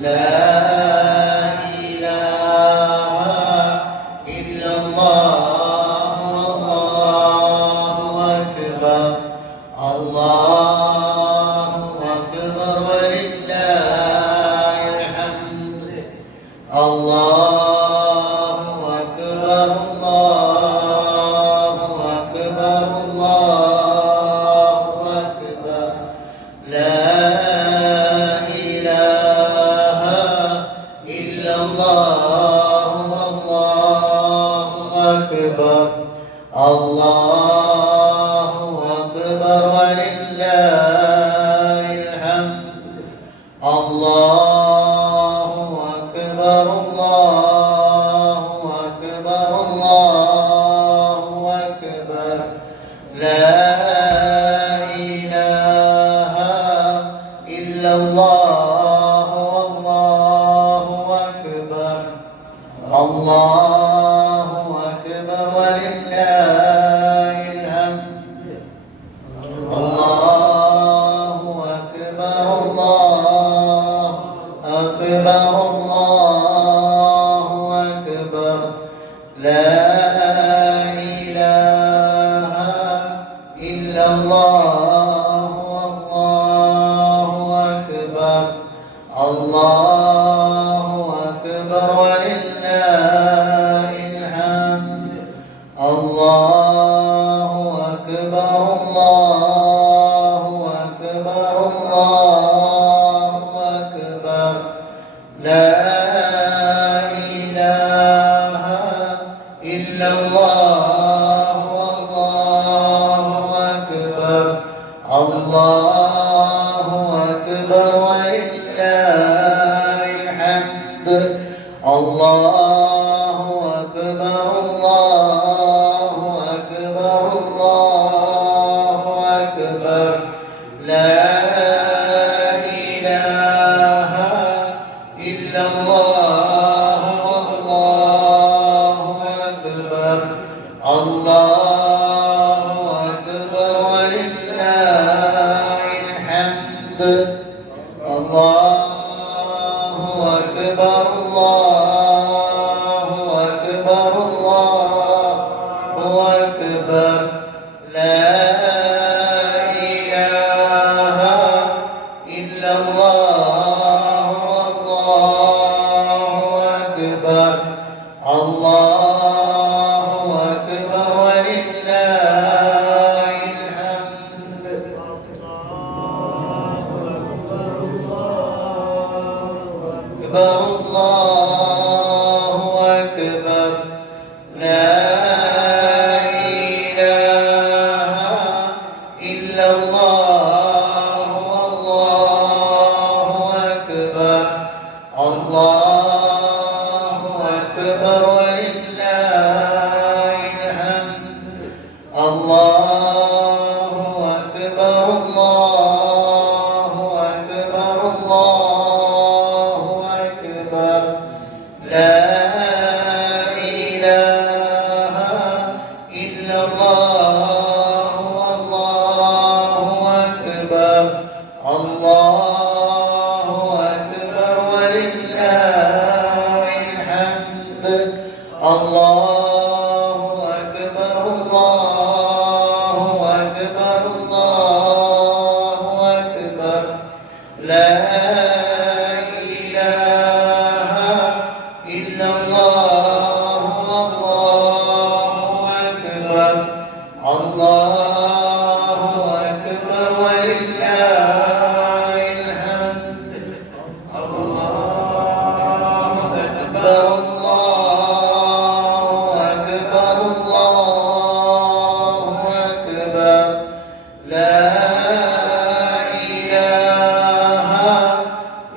لا إله إلا الله والله أكبر الله أكبر ولله الحمد الله أكبر الله أكبر الله أكبر لا إله إلا الله والله أكبر الله أكبر ولله الحمد الله أكبر الله أكبر الله أكبر لا إله إلا الله والله أكبر الله أكبر ولله الحمد الله أكبر الله أكبر الله أكبر لا إله إلا الله والله أكبر الله أكبر ولله الحمد الله أكبر الله أكبر الله أكبر لا إله إلا الله والله أكبر الله أكبر ولله الحمد الله أكبر الله أكبر الله أكبر لا إله إلا الله والله أكبر الله أكبر ولله الحمد الله أكبر الله أكبر الله أكبر لا إله إلا الله والله أكبر الله أكبر ولله الحمد أكبر الله أكبر لا إله إلا الله والله أكبر الله أكبر ولله الحمد الله أكبر الله أكبر الله أكبر لا إله إلا الله والله أكبر الله أكبر ولله الحمد الله أكبر الله أكبر الله أكبر لا إله إلا الله والله أكبر الله أكبر ولله الحمد أكبر الله أكبر الله أكبر لا إله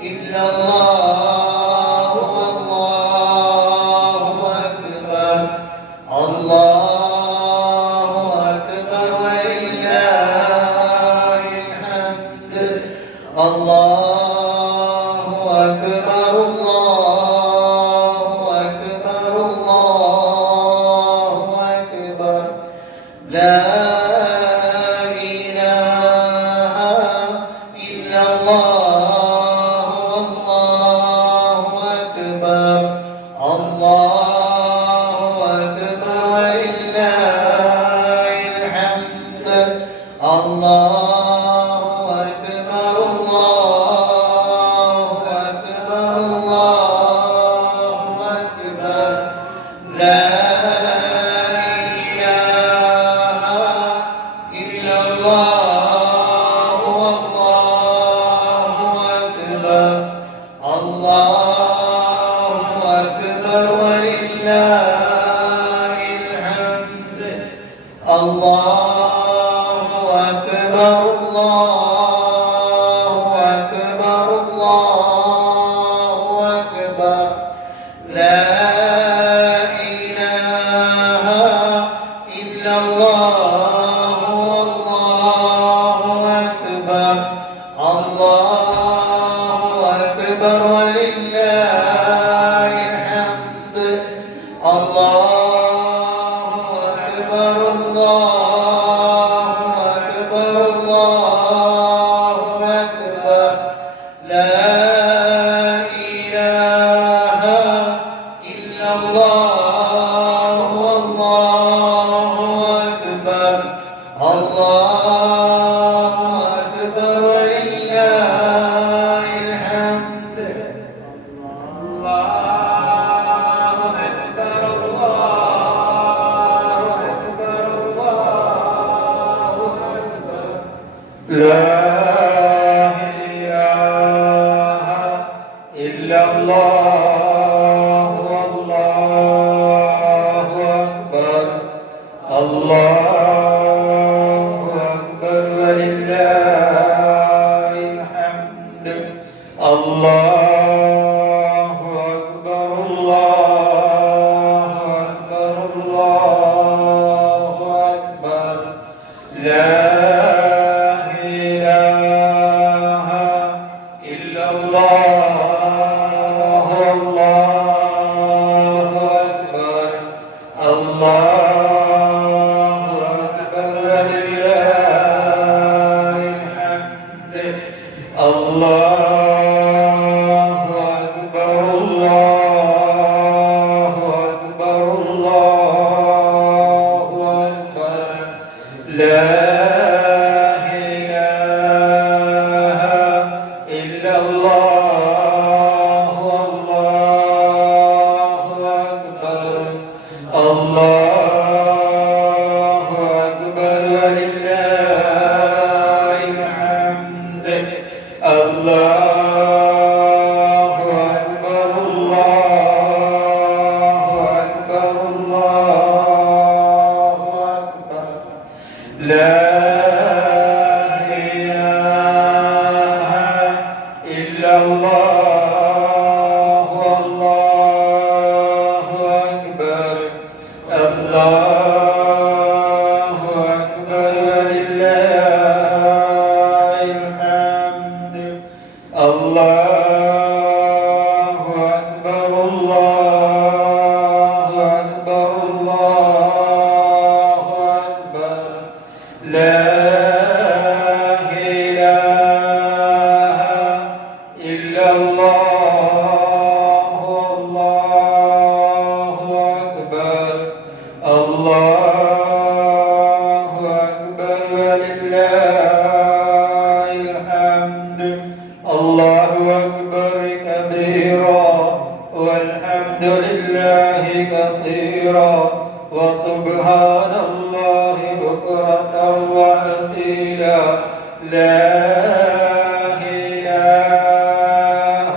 إلا الله والله أكبر الله أكبر ولله الحمد الله أكبر الله أكبر الله أكبر لا إله إلا الله والله أكبر ولله الحمد الله أكبر الله أكبر الله أكبر لا إله إلا الله والله أكبر الله أكبر ولله الحمد الله أكبر الله أكبر الله أكبر لا إله إلا الله والله أكبر الله أكبر ولله الحمد الله أكبر الله أكبر الله أكبر لا إله إلا الله والله أكبر الله أكبر ولله الحمد الله أكبر الله أكبر الله أكبر لا إله إلا الله والله أكبر الله أكبر ولله الحمد الله أكبر الله أكبر الله أكبر لا إله إلا الله والله أكبر الله أكبر ولله الحمد الله أكبر الله أكبر الله أكبر لا إله إلا الله والله أكبر الله أكبر ولله الحمد الله أكبر الله أكبر الله أكبر لا إله إلا الله والله أكبر الله أكبر ولله الحمد الله أكبر كبيرا والحمد لله كثيرا وسبحان الله بكرة وأصيلا لا إله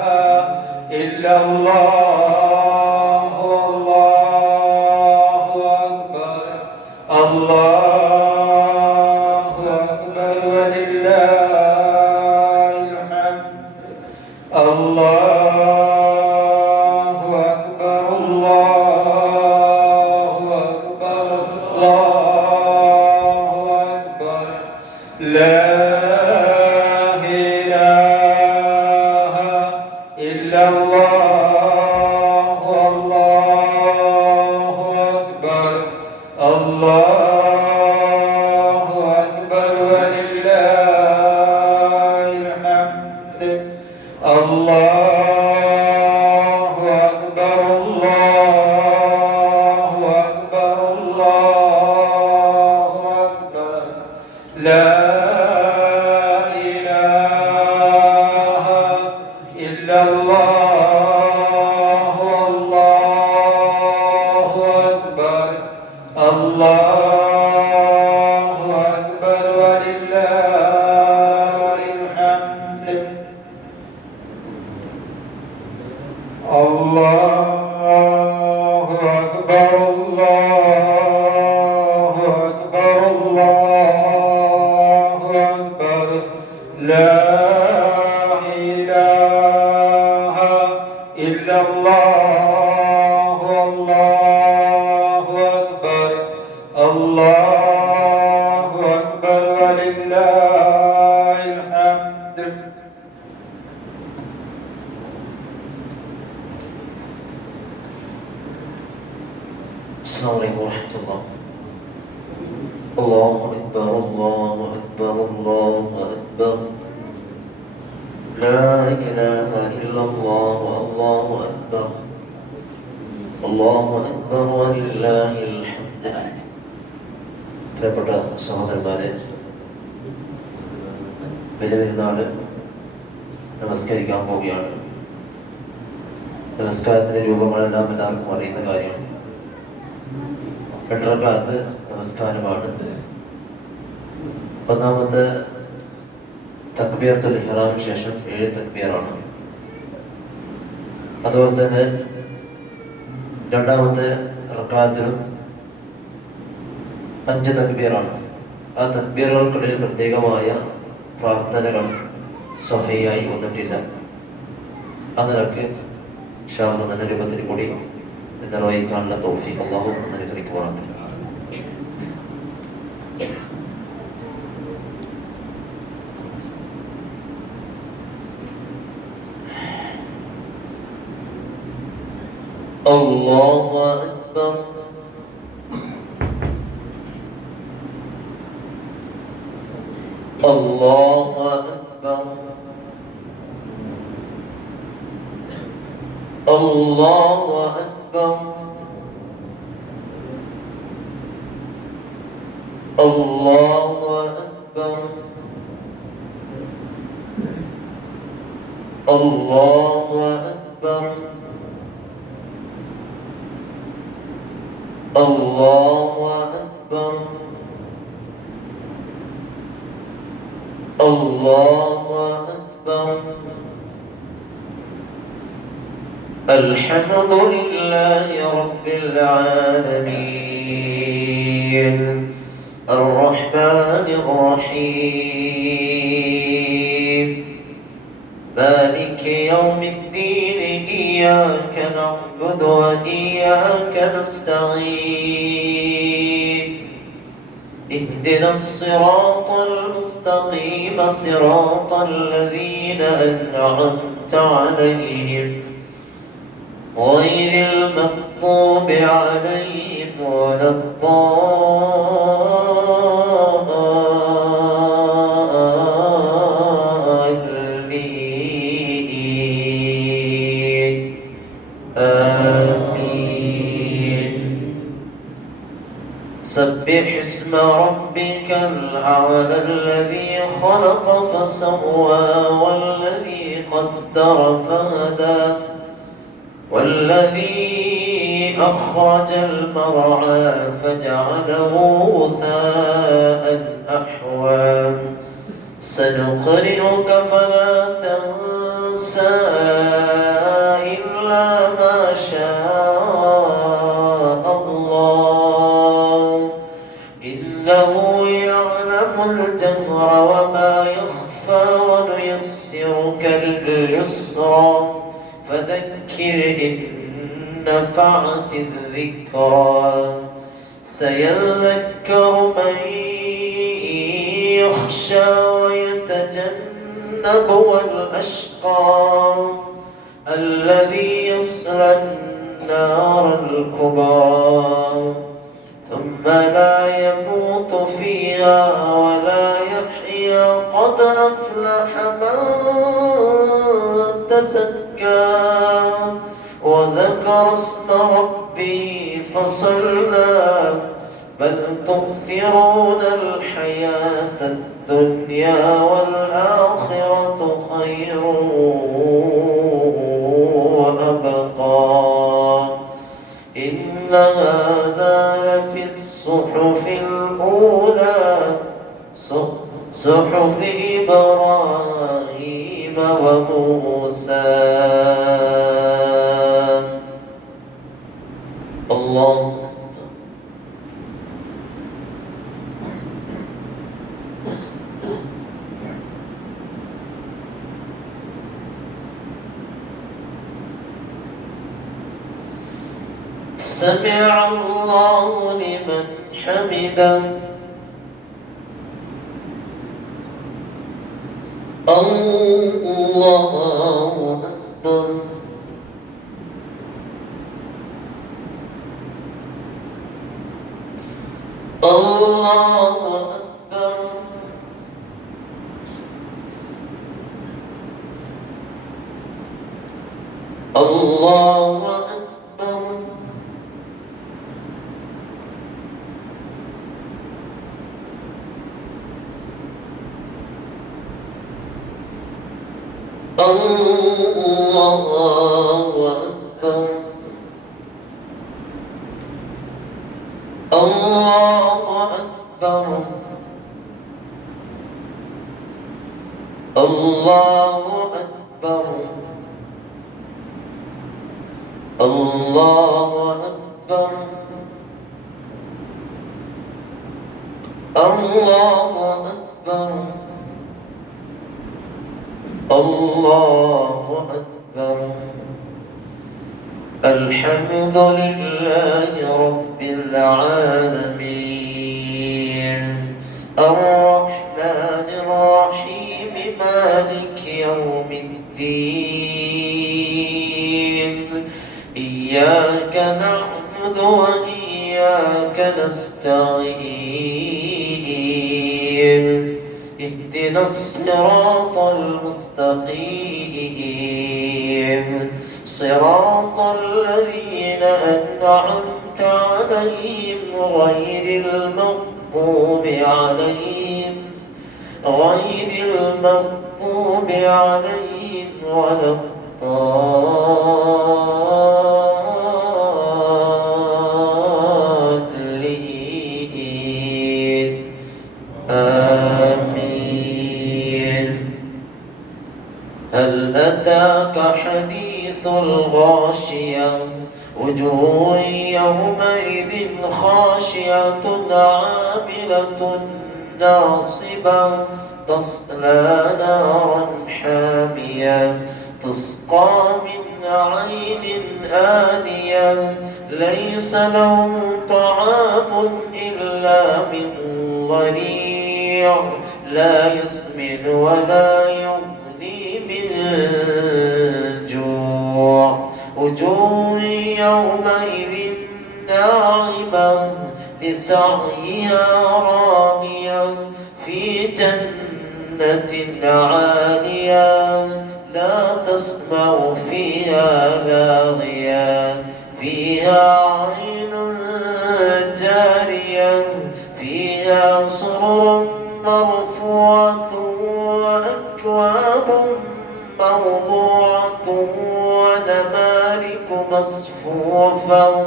إلا الله والله أكبر الله أكبر ولله الحمد الله أكبر الله أكبر الله أكبر لا إله إلا الله والله أكبر الله أكبر ولله الحمد الله أكبر الله أكبر الله أكبر لا إله إلا الله والله أكبر الله أكبر ولله الحمد الله أكبر الله أكبر الله أكبر لا إله إلا الله الله أكبر الله أكبر ولله الحمد. السلام عليكم ورحمة الله. الله أكبر الله أكبر الله أكبر لا إله إلا الله الله أكبر الله أكبر ولله الحمد. പ്രിയപ്പെട്ട സഹോദരന്മാരെ, ബലിപെരുന്നാൾ നമസ്കരിക്കാൻ പോവുകയാണ്. നമസ്കാരത്തിൻ്റെ രൂപങ്ങളെല്ലാം എല്ലാവർക്കും അറിയുന്ന കാര്യമാണ്. 2 റക്അത്ത് നമസ്കാരമാണ്. ഒന്നാമത്തെ തക്ബീറത്തുൽ ഇഹ്റാമിന് ശേഷം 7 തക്ബീറാണ്. അതുപോലെ തന്നെ രണ്ടാമത്തെ റക്അത്തിലും 5 തക്ബീറാണ്. ആ തക്ബീറുകൾക്കിടയിൽ പ്രത്യേകമായ പ്രാർത്ഥനകൾ സ്വഹീഹായി വന്നിട്ടില്ല. ആ നിലക്ക് ഇൻഷാ അല്ലാഹ് നല്ല രൂപത്തിൽ കൂടി നിർവഹിക്കാനുള്ള തൗഫീഖ് അല്ലാഹു അനുഗ്രഹിക്കുമാറാകട്ടെ. അല്ലാഹു അക്ബർ അല്ലാഹു അക്ബർ അല്ലാഹു അക്ബർ അല്ലാഹു അക്ബർ അല്ലാഹു അക്ബർ അല്ലാഹു അക്ബർ അല്ലാഹു അക്ബർ الحمد لله رب العالمين الرحمن الرحيم مالك يوم الدين إياك نعبد وإياك نستعين اهدنا الصراط المستقيم صراط الذين أنعمت عليهم غير المغضوب عليهم ولا الضالين آمين. سبح اسم ربك الأعلى الذي خلق فسوى والذي قدر فهدى والذي أخرج المرعى فجعله غثاء أحوى سنقرئك فلا تنسى إلا ما شاء الله إنه يعلم الجهر وما يخفى ونيسرك لليسرى فذكر إن نفعت الذكرى سيذكر من يخشى ويتجنبها الأشقى الذي يصلى النار الكبرى ثم لا يموت فيها ولا يحيا قد أفلح من تزكى وذكر اسم ربه فصلى بل تؤثرون الحياة الدنيا والآخرة خير وأبقى إن هذا لفي الصحف الأولى صحف إبراهيم وموسى. سمع الله لمن حمده الله أكبر الله أكبر الله أكبر الله أكبر الله أكبر الله أكبر الله أكبر الله أكبر الله أكبر الحمد لله رب العالمين الرحمن الرحيم مالك يوم الدين إياك نعبد وإياك نستعين اهدنا الصراط المستقيم صراط الذين أنعمت عليهم غير المغضوب عليهم ولا الضالين آمين هل أتاك حديث الغاشية وجوه يومئذ خاشعة عاملة ناصبة تصلى نارا حامية تسقى من عين آنية ليس لهم طعام إلا من ضريع لا يسمن ولا يغني من جوع وجوه يومئذ ناعمة لسعيها راضية في جنة عالية لا تسمع فيها لاغية فيها عين جارية فيها سرر مرفوعة وأكواب موضوعة ونمارق مصفوفة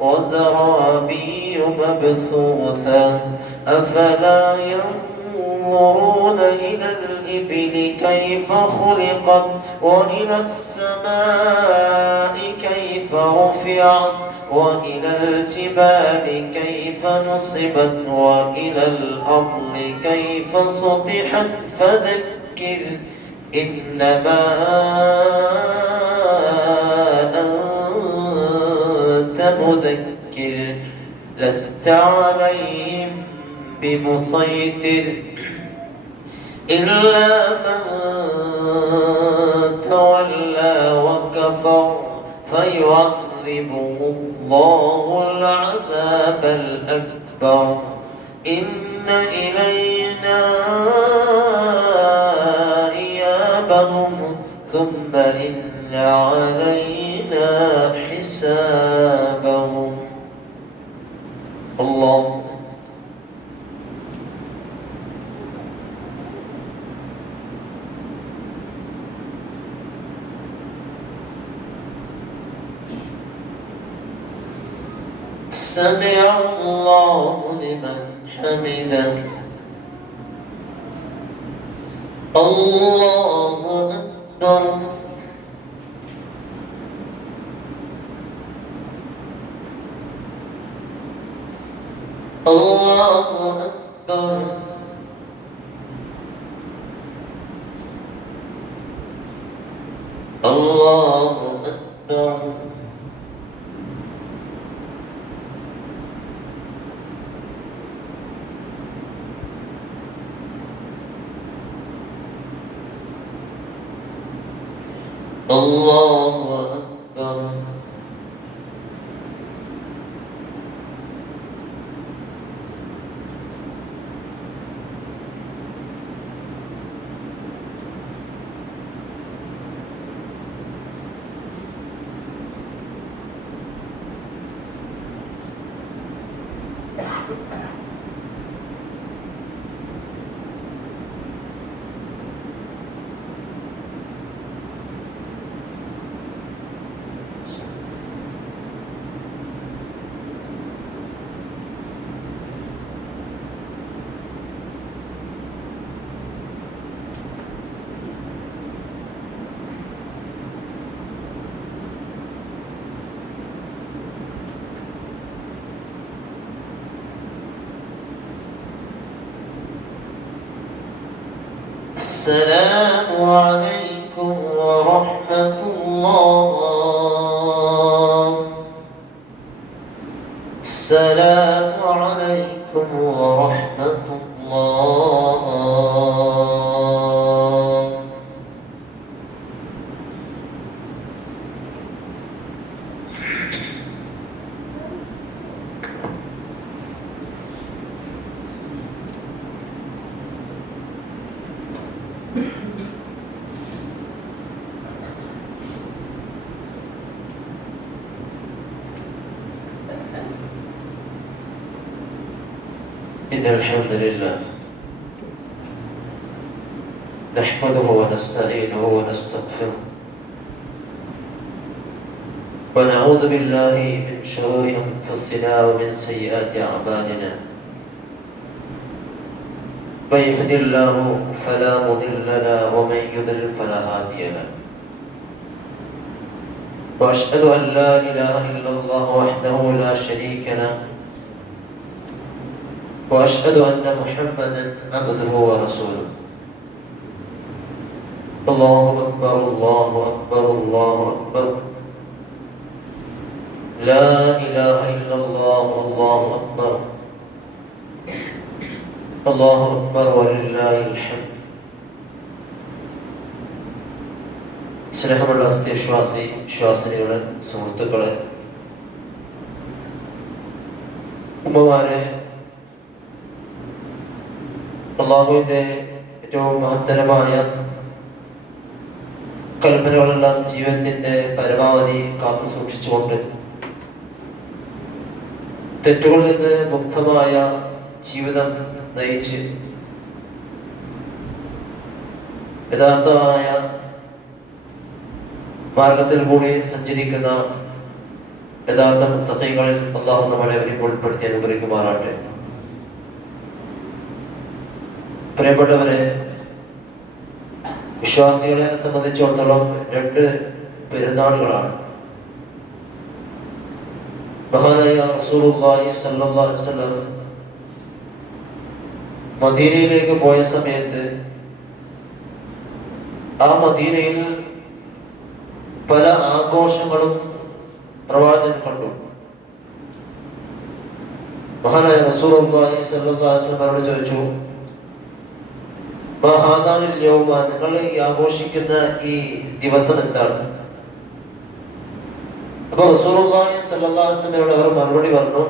وزرابي مبثوثة أفلا ينظرون إلى الإبل كيف خلقت وإلى السماء كيف رفعت وإلى الجبال كيف نصبت وإلى الأرض كيف سطحت فذكر إنما أنت مذكر لست عليهم بمسيطر إلا من تولى وكفر فيعذبه الله العذاب الأكبر إن إلينا إيابهم ثم إن علينا حسابهم الله سمع الله لمن حمده الله أكبر الله أكبر الله أكبر الله أكبر. السلام عليكم ورحمة الله. السلام عليكم ورحمة الله. إن الحمد لله نحمده ونستعينه ونستغفره ونعوذ بالله من شرور أنفسنا ومن سيئات أعمالنا. من يهد الله فلا مضل له ومن يضلل فلا هادي له. وأشهد أن لا إله إلا الله وحده لا شريك له وأشهد أن محمدا عبده ورسوله. الله أكبر الله أكبر الله أكبر. لا إله إلا الله الله أكبر. الله أكبر ولله الحمد. സ്നേഹമുള്ള വിശ്വാസിനികളെ, സുഹൃത്തുക്കളെ, ഉമ്മമാരെ, അള്ളാഹുവിൻ്റെ ഏറ്റവും മഹത്തരമായ കൽപ്പനകളെല്ലാം ജീവിതത്തിൻ്റെ പരമാവധി കാത്തു സൂക്ഷിച്ചുകൊണ്ട് തെറ്റുകളിൽ നിന്ന് മുക്തമായ ജീവിതം നയിച്ച് യഥാർത്ഥമായ മാർഗത്തിൽ കൂടി സഞ്ചരിക്കുന്ന യഥാർത്ഥ മുത്തഖീകളിൽ അള്ളാഹു നമ്മളെ ഉൾപ്പെടുത്തി അനുഗ്രഹിക്കുമാറാട്ടെ. പ്രിയപ്പെട്ടവരെ, വിശ്വാസികളെ സംബന്ധിച്ചിടത്തോളം രണ്ട് പെരുന്നാളുകളാണ്. മഹാനായ റസൂലുള്ളാഹി സ്വല്ലല്ലാഹു അലൈഹി വസല്ലം മദീനയിലേക്ക് പോയ സമയത്ത് ആ മദീനയിൽ പല ആഘോഷങ്ങളും പ്രവാചകൻ കണ്ടു. മഹാനായ റസൂലുള്ളാഹി സ്വല്ലല്ലാഹു അലൈഹി വസല്ലം അവരോട് ചോദിച്ചു, നിങ്ങൾ ഈ ആഘോഷിക്കുന്ന ഈ ദിവസം എന്താണ്? അപ്പൊ റസൂലുള്ളാഹി സ്വല്ലല്ലാഹു അലൈഹി വസല്ലം അവർ മറുപടി പറഞ്ഞു,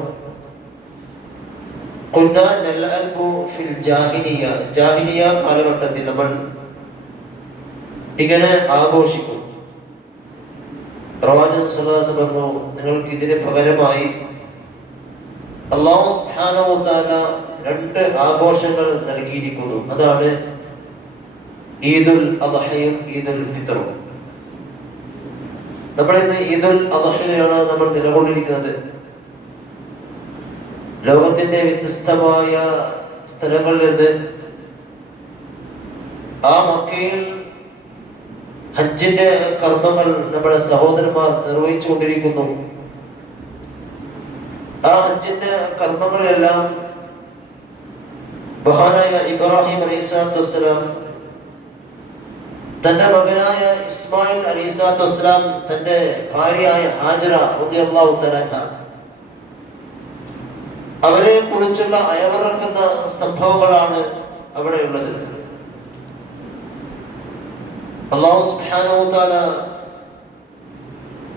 ജാഹിലിയ കാലഘട്ടത്തിൽ നമ്മൾ ഇങ്ങനെ ആഘോഷിക്കും. പ്രവാചകൻ സ്വല്ലല്ലാഹു അലൈഹി വസല്ലം പറഞ്ഞു, നിങ്ങൾക്ക് ഇതിന് പകരമായി അല്ലാഹു സുബ്ഹാനഹു വ തആല രണ്ട് ആഘോഷങ്ങൾ നൽകിയിരിക്കുന്നു. അതാണ് ഈദുൽ അദ്ഹയും ഈദുൽ ഫിത്റും. നമ്മൾ ഇന്ന് ഈദുൽ അദ്ഹയാണ് നമ്മൾ നിലകൊണ്ടിരിക്കുന്നത്. ലോകത്തിന്റെ വ്യത്യസ്തമായ സ്ഥലങ്ങളിൽ നിന്ന് ആ മക്കയിൽ ഹജ്ജിന്റെ കർമ്മങ്ങൾ നമ്മുടെ സഹോദരന്മാർ നിർവഹിച്ചുകൊണ്ടിരിക്കുന്നു. ആ ഹജ്ജിന്റെ കർമ്മങ്ങളിലെല്ലാം മഹാനായ ഇബ്രാഹിം അലൈഹിസ്സലാത്തു വസ്സലാം തന്റെ മകനായ ഇസ്മായിൽ അലൈഹിസ്സലാത്തു വസ്സലാം തന്റെ ഭാര്യയായ ഹാജറ റളിയല്ലാഹു തആല അവരെ കുറിച്ചുള്ള അയവിറക്കുന്ന സംഭവങ്ങളാണ് അവിടെയുള്ളത്. അല്ലാഹു സുബ്ഹാനഹു വ തആല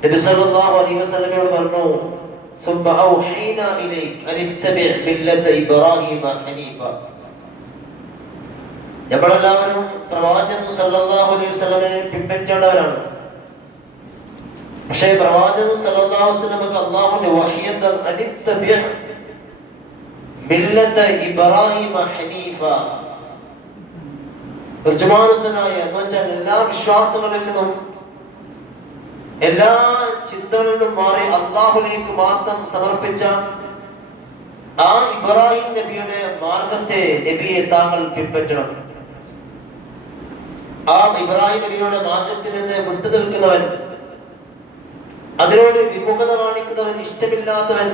നബി സല്ലല്ലാഹു അലൈഹി വസല്ലമയോട് പറഞ്ഞു, ثم أوحينا إليك أن اتبع ملة إبراهيم حنيفا. നമ്മളെല്ലാവരും പ്രവാചകൻ സല്ലല്ലാഹു അലൈഹി വസല്ലമയെ പിൻപറ്റേണ്ടവരാണ്. പക്ഷേ പ്രവാചകൻ സല്ലല്ലാഹു അലൈഹി വസല്ലമക്ക് അല്ലാഹുവിന്റെ വഹി എന്താ? അൻ ഇത്തബിഅ മില്ലത ഇബ്രാഹിമ ഹനീഫ. ഋജുമാനുസനായ എന്ന് വെച്ചാൽ എല്ലാ വിശ്വാസങ്ങളിൽ നിന്നും എല്ലാ ചിന്തകളിൽ നിന്നും മാറി അല്ലാഹുവിലേക്ക് മാത്രം സമർപ്പിച്ച ആ ഇബ്രാഹിം നബിയുടെ മാർഗത്തെ നബിയെ താങ്കൾ പിൻപറ്റണം. ആ ഇബ്രാഹിം നബിയുടെ മാർഗത്തിൽ നിന്ന് വിട്ടു നിൽക്കുന്നവൻ, അതിനോട് വിമുഖത കാണിക്കുന്നവൻ, ഇഷ്ടമില്ലാത്തവൻ,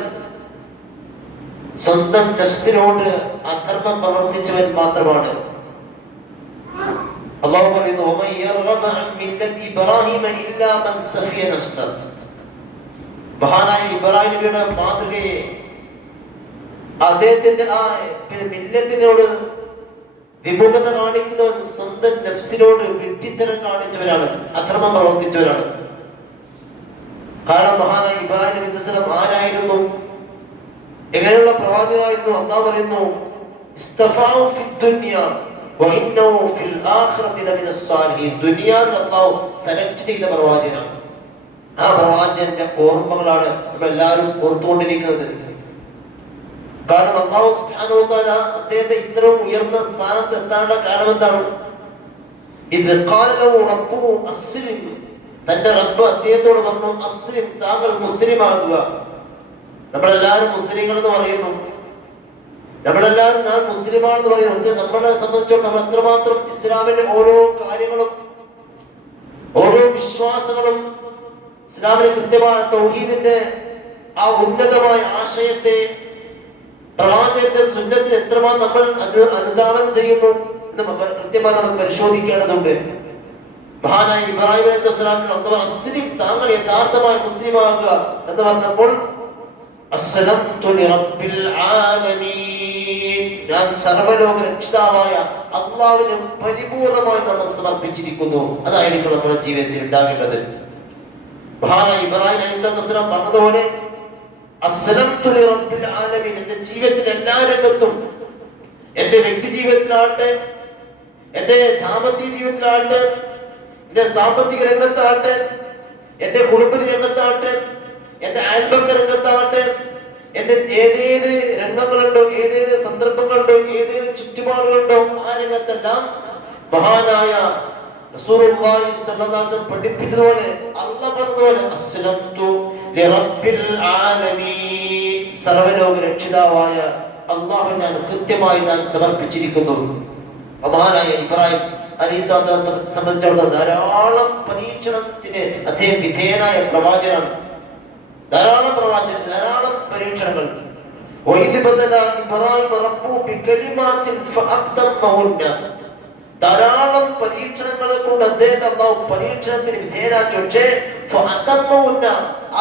സ്വന്തം നഫ്സിനോട് അധർമ്മം പ്രവർത്തിച്ചവൻ മാത്രമാണ്. അല്ലാഹു പറയുന്നു, വമൻ യർഗബ അൻ മില്ലത്തി ഇബ്രാഹിമ ഇല്ലാ മൻ സഫിയ നഫ്സ. മഹാനായ ഇബ്രാഹിം നബിയുടെ മാതൃകയെ, അദ്ദേഹത്തിന്റെ ആ മില്ലത്തിനോട് വിമുഖത കാണിക്കുന്നവൻ സ്വന്തം നഫ്സിനോട് വിഡ്ഢിത്തരം കാണിച്ചവരാണ്, അധർമ്മം പ്രവർത്തിച്ചവരാണ്. കാരണം മഹാനായ ഇബ്രാഹിം നബി അലൈഹിസ്സലാം ആരായിരുന്നു? എങ്ങനെയുള്ള പ്രവാചകനായിരുന്നു? അല്ലാഹു പറയുന്നു, ഇസ്തഫാഉ ഫിദ്ദുനിയ വഇന്നഹു ഫിൽ ആഖിറതി ലമിനസ് സാലിഹീൻ. ദുനിയാവിൽ അല്ലാഹു സെലക്ട് ചെയ്ത പ്രവാചകനാണ്. ആ പ്രവാചകന്റെ ഓർമ്മകളാണ് നമ്മൾ എല്ലാവരും ഓർത്തുകൊണ്ടിരിക്കുന്നത്. കാരണം അല്ലാഹു സുബ്ഹാനഹു വ തആല അദ്ദേഹത്തെ ഇത്രയും ഉയർന്ന സ്ഥാനത്ത് എത്താനുള്ള കാരണം എന്താണ്? ഇദ് ഖാല ലഹു റബ്ബുഹു അസ്ലിം. തന്റെ റബ്ബ് അദ്ദേഹത്തോട് പറഞ്ഞു, അസ്ലിം, താങ്കൾ മുസ്ലിം ആകുക. നമ്മളെല്ലാവരും മുസ്ലിങ്ങൾ എന്ന് പറയുന്നു, നമ്മളെല്ലാവരും ഞാൻ മുസ്ലിമാണെന്ന് പറയുന്നത്. നമ്മളെ സംബന്ധിച്ചോളം നമ്മൾ എത്രമാത്രം ഇസ്ലാമിന്റെ ഓരോ കാര്യങ്ങളും, ഓരോ വിശ്വാസങ്ങളും, ഇസ്ലാമിലെ കൃത്യമായ തൗഹീദിന്റെ ആ ഉന്നതമായ ആശയത്തെ, പ്രവാചകന്റെ സുന്നത്തിന് എത്രമാത്രം നമ്മൾ അനുധാവനം ചെയ്യുന്നു എന്ന് കൃത്യമായി നമ്മൾ പരിശോധിക്കേണ്ടതുണ്ട്. മഹാനായ ഇബ്രാഹിം അലൈഹിസ്സലാമിനോട് അസ്ലിം, താങ്കൾ യഥാർത്ഥമായ മുസ്ലിമാകുക എന്ന് പറഞ്ഞപ്പോൾ അസ്സലംതു ലിറബ്ബിൽ ആലമീൻ, ഞാൻ സർവ്വലോക രക്ഷിതാവായ അല്ലാഹുവിന് പരിപൂർണമായി നമ്മൾ സമർപ്പിച്ചിരിക്കുന്നു. അതായിരിക്കും നമ്മുടെ ജീവിതത്തിൽ ഉണ്ടാകേണ്ടത്. മഹാനായ ഇബ്രാഹിം അലൈഹിസ്സലാം പറഞ്ഞതുപോലെ അസ്സലംതു ലിറബ്ബിൽ ആലമീൻ, എന്റെ ജീവിതത്തിന്റെ എല്ലാ രംഗത്തും, എന്റെ വ്യക്തി ജീവിതത്തിലാവട്ടെ, എന്റെ ദാമ്പത്യ ജീവിതത്തിലാവട്ടെ, എന്റെ സാമ്പത്തിക രംഗത്താവട്ടെ, എന്റെ കുടുംബ രംഗത്താവട്ടെ, എന്റെ അയൽപക്ക രംഗത്താവട്ടെ, എന്റെ ഏതേത് രംഗങ്ങളുണ്ടോ, ഏതേത് സന്ദർഭങ്ങളുണ്ടോ, ഏതേത് ചുറ്റുപാടുകളുണ്ടോ, ആ രംഗത്തെല്ലാം മഹാനായ റസൂലുള്ളാഹി സ്വല്ലല്ലാഹു അലൈഹി വസല്ലം പഠിപ്പിച്ചതുപോലെ, അല്ലാഹു പറഞ്ഞതുപോലെ അസ്ലംതു ലിറബ്ബിൽ ആലമീൻ, സർവ്വലോക രക്ഷിതാവായ അല്ലാഹുവിനെ ഞാൻ കൃത്യമായി ഞാൻ സമർപ്പിച്ചിരിക്കുന്നു. മഹാനായ ഇബ്രാഹിം അലൈഹിസ്സലാത്തെ സംബന്ധിച്ചിടത്തോളം ധാരാളം പരീക്ഷണത്തിന് അദ്ദേഹം വിധേയനായ പ്രവാചകനാണ്. ധാരാളം പ്രവാചകൻ, ധാരാളം പരീക്ഷണങ്ങൾ. ധാരാളം പരീക്ഷണങ്ങളെ കൊണ്ട് അദ്ദേഹത്തെ അല്ലാഹു പരീക്ഷണത്തിന് വിധേയനാക്കി. പക്ഷേ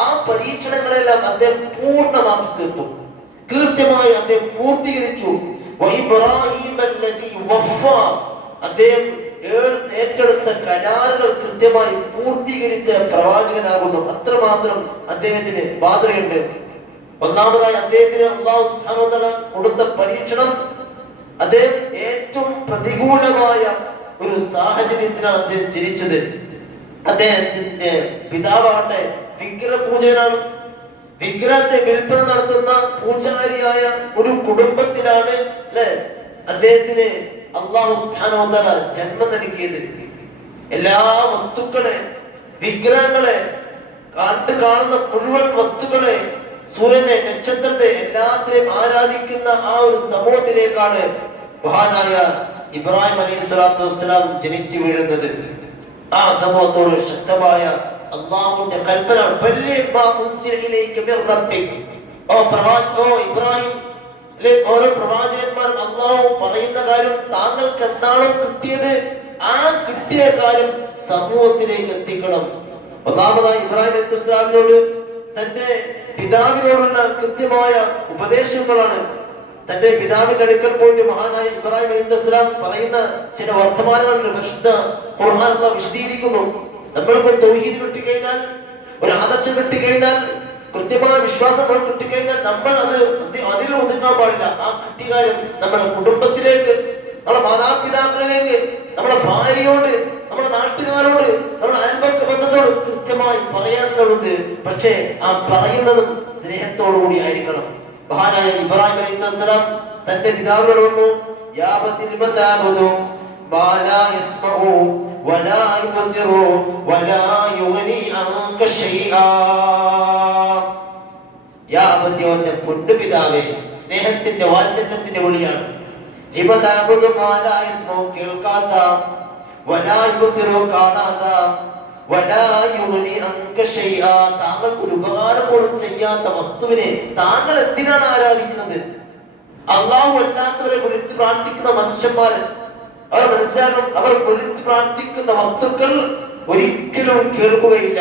ആ പരീക്ഷണങ്ങളെല്ലാം അദ്ദേഹം പൂർണ്ണമാക്കി തീർത്തു, കൃത്യമായി അദ്ദേഹം പൂർത്തീകരിച്ചു. അദ്ദേഹം ഏറ്റെടുത്ത കരാറുകൾ കൃത്യമായി പൂർത്തീകരിച്ച പ്രവാചകനാകുന്നു. അത്രമാത്രം അദ്ദേഹത്തിന് മാതൃകയുണ്ട്. ഒന്നാമതായി അദ്ദേഹത്തിന് അല്ലാഹു സുബ്ഹാനഹു വ തആല കൊടുത്ത പരീക്ഷണം, അദ്ദേഹം ഏറ്റവും പ്രതികൂലമായ ഒരു സാഹചര്യത്തിലാണ് അദ്ദേഹം ജനിച്ചത്. അദ്ദേഹത്തിന്റെ പിതാവാകട്ടെ വിഗ്രഹപൂജകനാണ്. വിഗ്രഹത്തെ വിൽപ്പന നടത്തുന്ന പൂജാരിയായ ഒരു കുടുംബത്തിലാണ് അല്ലെ അദ്ദേഹത്തിന് അല്ലാഹു സുബ്ഹാനഹു വ തആല ജന്മം നൽകിയത്. എല്ലാ വസ്തുക്കളെ, വിഗ്രഹങ്ങളെ, കാണുന്ന മുഴുവൻ വസ്തുക്കളെ, സൂര്യനെ, നക്ഷത്രത്തെ, എല്ലാത്തിനെയും ആരാധിക്കുന്ന ആ ഒരു സമൂഹത്തിലേക്കാണ് മഹാനായ ഇബ്രാഹിം അലൈഹിസ്സലാത്തു വസ്സലാം ജനിച്ചു വീഴുന്നത്. ആ സമൂഹത്തോട് ശക്തമായ അല്ലാഹുവിന്റെ കൽപ്പന, ഇബ്രാഹിം, ഓരോ പ്രവാചകന്മാരും അല്ലാഹു പറയുന്ന കാര്യം, താങ്കൾക്ക് എന്താണോ കിട്ടിയത് ആ കിട്ടിയ കാര്യം സമൂഹത്തിലേക്ക് എത്തിക്കണം. ഒന്നാമതായി ഇബ്രാഹിം അലൈഹിസ്സലാമിനോട് തന്റെ പിതാവിനോടുള്ള കൃത്യമായ ഉപദേശങ്ങളാണ്. തന്റെ പിതാവിന്റെ അടുക്കൽ പോയിട്ട് മഹാനായ ഇബ്രാഹിം അലൈഹിസ്സലാം പറയുന്ന ചില വർത്തമാനങ്ങളുണ്ട്. പരിശുദ്ധ ഖുർആൻ വിശദീകരിക്കുന്നു. നമ്മൾക്ക് തൗഹീദ് കിട്ടിക്കഴിഞ്ഞാൽ, ഒരു ആദർശം കിട്ടിക്കഴിഞ്ഞാൽ, കൃത്യമായ വിശ്വാസം കിട്ടിക്കഴിഞ്ഞാൽ നമ്മൾ അതിൽ ഒതുങ്ങാൻ പാടില്ല. ആ കിട്ടിക്കാര്യം നമ്മുടെ കുടുംബത്തിലേക്ക്, നമ്മുടെ മാതാപിതാക്കളിലേക്ക്, നമ്മുടെ ഭാര്യയോട്, നമ്മുടെ നാട്ടുകാരോട്, നമ്മുടെ അയൽപക്ക ബന്ധത്തോട് കൃത്യമായി പറയേണ്ടതുണ്ട്. പക്ഷേ ആ പറയുന്നതും സ്നേഹത്തോടുകൂടി ആയിരിക്കണം. മഹാനായ ഇബ്രാഹിം അലൈഹിസ്സലാം തന്റെ പിതാവിനോട് വന്നു, യാ ബനി ലിമ തഅബുദു മാ ലാ യസ്മഉ വലാ യുബ്സിറു വലാ യുഗ്നി അൻക ശൈആ. യാ ബനി, ഓന്റെ പൊന്നു പിതാവേ, സ്നേഹത്തിന്റെ വാത്സല്യത്തിന്റെ വിളിയാണ്. ലിമ തഅബുദു മാ ലാ യസ്മഉ, കേൾക്കാത്ത, വലാ യുബ്സിറു, കാണാത്ത, വലാ യുഗ്നി അൻക ശൈആ, താങ്കൾക്ക് ഒരു ഉപകാരം പോലും ചെയ്യാത്ത വസ്തുവിനെ താങ്കൾ എന്തിനാണ് ആരാധിക്കുന്നത്? അല്ലാഹു അല്ലാത്തവരെ വിളിച്ച് പ്രാർത്ഥിക്കുന്ന മനുഷ്യന്മാർ, അവർ മനസ്സിലാക്കണം, അവർ വിളിച്ച് പ്രാർത്ഥിക്കുന്ന വസ്തുക്കൾ ഒരിക്കലും കേൾക്കുകയില്ല,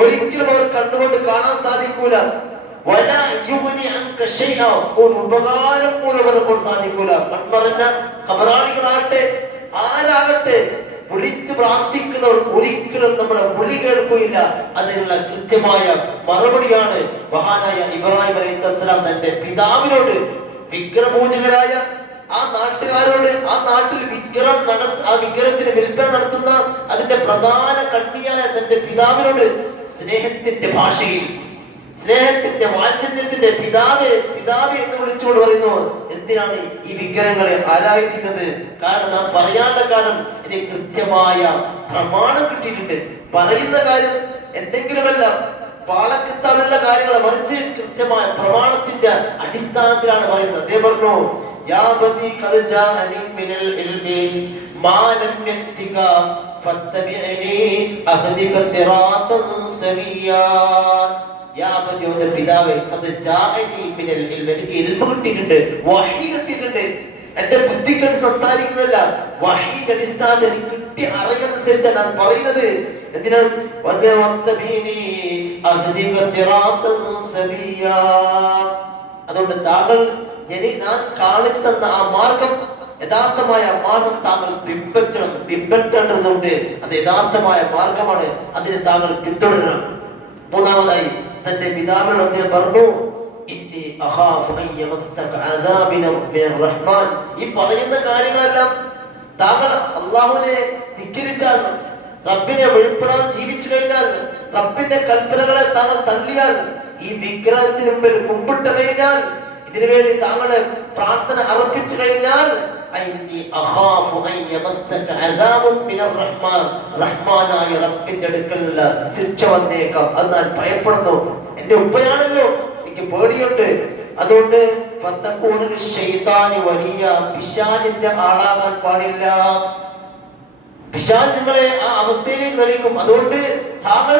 ഒരിക്കലും അവർ കണ്ടുകൊണ്ട് കാണാൻ സാധിക്കൂല. വലാ യുഗ്നി അൻക ശൈആ, ഒരു ഉപകാരം പോലും അവർക്ക് സാധിക്കൂല. പറഞ്ഞ ഖബറാളികളാകട്ടെ, ആരാകട്ടെ, വിളിച്ച് പ്രാർത്ഥിക്കുന്നവർ ഒരിക്കലും നമ്മുടെ വിളി കേൾക്കുകയില്ല. അതിനുള്ള കൃത്യമായ മറുപടിയാണ് മഹാനായ ഇബ്രാഹിം അലൈഹിസ്സലാം തന്റെ പിതാവിനോട്, വിഗ്രഹപൂജകരായ ആ നാട്ടുകാരോട്, ആ നാട്ടിൽ ആ വിഗ്രഹത്തിന് വിൽപ്പന നടത്തുന്ന അതിന്റെ പ്രധാന കണ്ണിയായ തന്റെ പിതാവിനോട് സ്നേഹത്തിന്റെ ഭാഷയിൽ, സ്നേഹത്തിന്റെ വാത്സല്യത്തിന്റെ പിതാവ് പിതാവ് എന്ന് വിളിച്ചുകൊണ്ട് പറയുന്നു, എന്തിനാണ് ഈ വിഗ്രഹങ്ങളെ ആരാധിക്കുന്നത്? കാരണം നാം പറയാനുള്ള കാര്യം ഇനി കൃത്യമായ പ്രമാണം കിട്ടിയിട്ടുണ്ട്. പറയുന്ന കാര്യം എന്തെങ്കിലുമല്ല, പാളക്കിത്താനുള്ള കാര്യങ്ങൾ മറിച്ച് കൃത്യമായ പ്രമാണത്തിന്റെ അടിസ്ഥാനത്തിലാണ് പറയുന്നത്. അതേ പറഞ്ഞു, യാ ബനി ഖദ് ജാഅനി മിനൽ ഇൽമി മാ ലം യഹ്തിക ഫത്തബിഅനി അഹ്ദിക സിറാതൻ സവിയ്യാ. യാ ബനി, ഓന്റെ പിതാവേ, ഖദ് ജാഅനി മിനൽ ഇൽമി, എനിക്ക് ഇൽമ കിട്ടിയിട്ടുണ്ട്, വഹി കിട്ടിയിട്ടുണ്ട്. എന്റെ ബുദ്ധിക്ക് സംസാരിക്കുന്നതല്ല, വഹിയുടെ അടിസ്ഥാനത്തിൽ എനിക്ക് കിട്ടിയ അറിവനുസരിച്ചാണ് ഞാൻ പറയുന്നത്. എന്തിനാണ്? അതുകൊണ്ട് താങ്കൾ ഞാൻ കാണിച്ചു തന്ന ആ മാർഗം, യഥാർത്ഥമായ മാർഗം താങ്കൾ പിൻപറ്റണം. പിൻപറ്റേണ്ടതുണ്ട്, അത് യഥാർത്ഥമായ മാർഗമാണ്, അതിനെ താങ്കൾ പിന്തുടരണം. മൂന്നാമതായി തന്റെ പിതാവിനോട് അദ്ദേഹം പറഞ്ഞു, ഇന്നി അഖാഫു അൻ യമസ്സക അദാബിന മിനർ റഹ്മാൻ. ഈ പറയുന്ന കാര്യങ്ങളെല്ലാം താങ്കൾ അല്ലാഹുവിനെ ധിക്കരിച്ചാൽ, റബ്ബിനെ വെളിപ്പെടാതെ ജീവിച്ചു കഴിഞ്ഞാൽ, റബ്ബിന്റെ കൽപ്പനകളെ താങ്കൾ തള്ളിയാൽ, ഈ വിഗ്രഹത്തിന് മുമ്പിൽ കുമ്പിട്ട് കഴിഞ്ഞാൽ, ഇതിനു വേണ്ടി താങ്കളുടെ പ്രാർത്ഥന അർപ്പിച്ചു കഴിഞ്ഞാൽ, റഹ്മാനായ റബ്ബിന്റെ അടുക്കൽ ശിക്ഷ വന്നേക്കാം, അത് ഞാൻ ഭയപ്പെടുന്നു. എന്റെ ഉപ്പയാണല്ലോ, എനിക്ക് പേടിയുണ്ട്. അതുകൊണ്ട് പിശാചിന്റെ ആളാകാൻ പാടില്ല. പിശാച് നിങ്ങളെ ആ അവസ്ഥയിലേക്ക് നയിക്കും. അതുകൊണ്ട് താങ്കൾ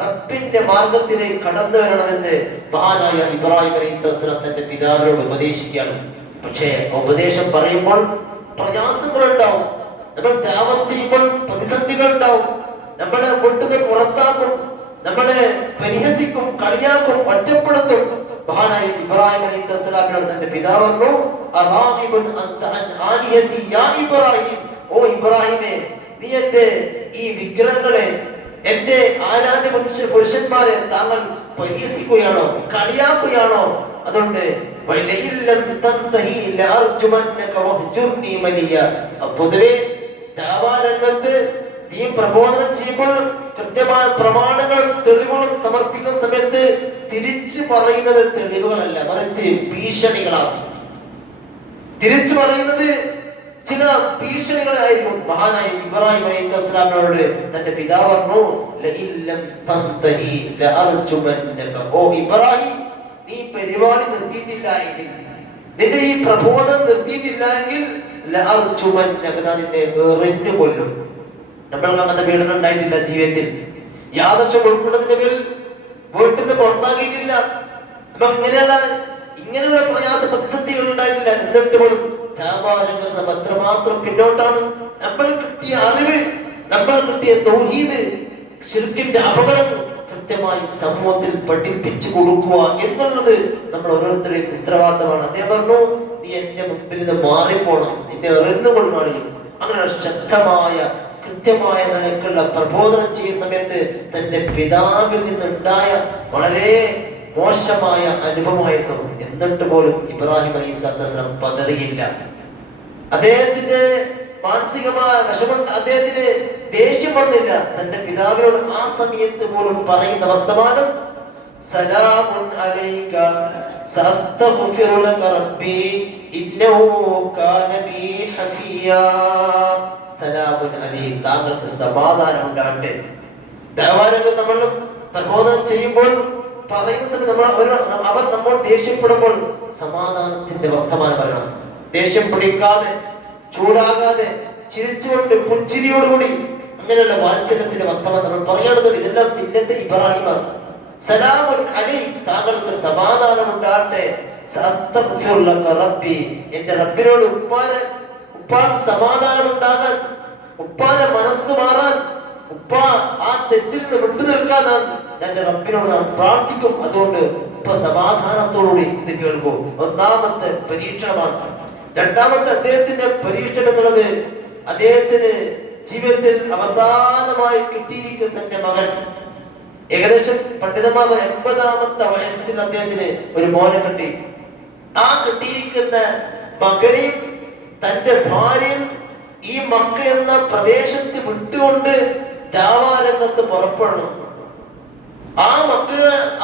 റബ്ബിന്റെ മാർഗത്തിലേക്ക് കടന്നു വരണമെന്ന് മഹാനായ ഇബ്രാഹിം അലൈഹിസ്സലാം തന്റെ പിതാവിനോട് ഉപദേശിക്കുകയാണ്. പക്ഷേ ഉപദേശം പറയുമ്പോൾ പ്രയാസങ്ങൾ ഉണ്ടാവും, നമ്മൾ ദഅവത്ത് ചെയ്യുമ്പോൾ പ്രതിസന്ധികൾ ഉണ്ടാവും, നമ്മളെ വീട്ടിൽ പുറത്താക്കും, നമ്മളെ പരിഹസിക്കും, കളിയാക്കും, ഒറ്റപ്പെടുത്തും. മഹാനായ ഇബ്രാഹിം അലൈഹിസ്സലാമിനോട് തന്റെ പിതാവ് പറഞ്ഞു, അറാഗിബുൻ അൻത അൻ ആലിയതി യാ ഇബ്രാഹിം, ഓ ഇബ്രാഹിമേ, നീ എന്റെ ഈ വിഗ്രഹങ്ങളെ, എന്റെ ആരാധ്യ പുരുഷന്മാരെ താങ്കൾ പരിഹസിക്കുകയാണോ, കളിയാക്കുകയാണോ? അതുകൊണ്ട് പൊതുവെ ദഅവാരംഗത്ത് ഈ പ്രബോധനം ചെയ്യുമ്പോൾ കൃത്യമായ പ്രമാണങ്ങളും തെളിവുകളും സമർപ്പിക്കുന്ന സമയത്ത് തിരിച്ചു പറയുന്നത് തെളിവുകളല്ല, മറിച്ച് ഭീഷണികളാണ്. തിരിച്ചു പറയുന്നത് ചില ഭീഷണികളായിരിക്കും. മഹാനായ ഇബ്രാഹിം അലൈഹിസ്സലാമിനോട് തന്റെ പിതാവ് പറഞ്ഞു, ഓ ഇബ്രാഹിം, നീ പരിപാടി നിർത്തിയിട്ടില്ല എങ്കിൽ, നിന്റെ ഈ പ്രബോധനം നിർത്തിയിട്ടില്ല എങ്കിൽ നിന്നെ എറിഞ്ഞു കൊല്ലും. നമ്മൾക്ക് അങ്ങനത്തെ പീഡനം ഉണ്ടായിട്ടില്ല ജീവിതത്തിൽ. യാദർശം ഉൾക്കൊണ്ടതിന്റെ പേരിൽ വീട്ടിൽ നിന്ന് പുറത്താക്കിയിട്ടില്ല. നമുക്ക് ഇങ്ങനെയുള്ള പ്രയാസ പ്രതിസന്ധികൾ ഉണ്ടായിട്ടില്ല. എന്നിട്ട് പോലും വ്യാപാരങ്ങൾ അത്രമാത്രം പിന്നോട്ടാണ്. നമ്മൾ കിട്ടിയ അറിവ്, നമ്മൾ കിട്ടിയ തൗഹീദ്, ശിർക്കിന്റെ അപകടങ്ങൾ കൃത്യമായി സമൂഹത്തിൽ പഠിപ്പിച്ചു കൊടുക്കുക എന്നുള്ളത് നമ്മൾ ഓരോരുത്തരുടെയും ഉത്തരവാദിത്തമാണ്. അദ്ദേഹം പറഞ്ഞു, നീ എന്റെ മുമ്പിൽ നിന്ന് മാറിപ്പോണം, നിന്നെ എറിഞ്ഞുകൊള്ളാണ്. അങ്ങനെ ശക്തമായ കൃത്യമായ നിലക്കുള്ള പ്രബോധനം ചെയ്യുന്ന സമയത്ത് തന്റെ പിതാവിൽ നിന്നുണ്ടായ വളരെ മോശമായ അനുഭവമായിരുന്നു. എന്നിട്ട് പോലും ഇബ്രാഹിം അലൈഹി സ്വലാത്തു വസ്സലാം പതറിയില്ല. അദ്ദേഹത്തിന്റെ മാനസികമായ വിഷമം, അദ്ദേഹത്തിന് ദേഷ്യം വന്നില്ല. തന്റെ പിതാവിനോട് ആ സമയത്ത് പോലും പറയുന്ന വർത്തമാനം സലാമുൻ അലൈക സഅസ്തഗ്ഫിറു ലക റബ്ബി ഇന്നഹു കാന ബി ഹഫിയാ. സലാമുൻ അലൈക, താങ്കൾക്ക് സമാധാനം ഉണ്ടാകട്ടെ. ദഅവാരംഗം നമ്മൾ പ്രബോധനം ചെയ്യുമ്പോൾ പറയുന്ന സമയത്ത് അവർ നമ്മോട് ദേഷ്യപ്പെടുമ്പോൾ സമാധാനത്തിന്റെ വർത്തമാനം പറയണം. ദേഷ്യം പിടിക്കാതെ, ചൂടാകാതെ, ചിരിച്ചുകൊണ്ട് പുഞ്ചിരിയോടുകൂടി അങ്ങനെയുള്ള വാത്സല്യത്തിന്റെ വർത്തമാനം നമ്മൾ പറയേണ്ടത്. ഇതെല്ലാം പിന്നത്തെ ഇബ്രാഹിമാണ്. സലാമുൻ അലൈക, താങ്കൾക്ക് സമാധാനം ഉണ്ടാകട്ടെ. സഅസ്തഗ്ഫിറു ലക റബ്ബി, എന്റെ റബ്ബിനോട് ഉപ്പാന് സമാധാനം ഉണ്ടാകാൻ, ഉപ്പാന്റെ മനസ്സ് മാറാൻ, ഉപ്പ ആ തെറ്റിൽ നിന്ന് വിട്ടു നിൽക്കാൻ എന്റെ റബ്ബിനോട് നാം പ്രാർത്ഥിക്കും. അതുകൊണ്ട് ഉപ്പ സമാധാനത്തോടുകൂടി ഇത് കേൾക്കും. ഒന്നാമത്തെ പരീക്ഷണമാണ്. രണ്ടാമത്തെ അദ്ദേഹത്തിന്റെ പരീക്ഷണം എന്നുള്ളത് അദ്ദേഹത്തിന് ജീവിതത്തിൽ അവസാനമായി കിട്ടിയിരിക്കുന്ന തന്റെ മകൻ. ഏകദേശം പണ്ഡിതമായ 80-ാമത്തെ വയസ്സിൽ അദ്ദേഹത്തിന് ഒരു മോനെ കിട്ടി. ആ കിട്ടിയിരിക്കുന്ന മകനെയും തന്റെ ഭാര്യയും ഈ മക്ക എന്ന പ്രദേശത്ത് വിട്ടുകൊണ്ട് ദാവാരംഗത്ത് പുറപ്പെടണം. ആ മക്ക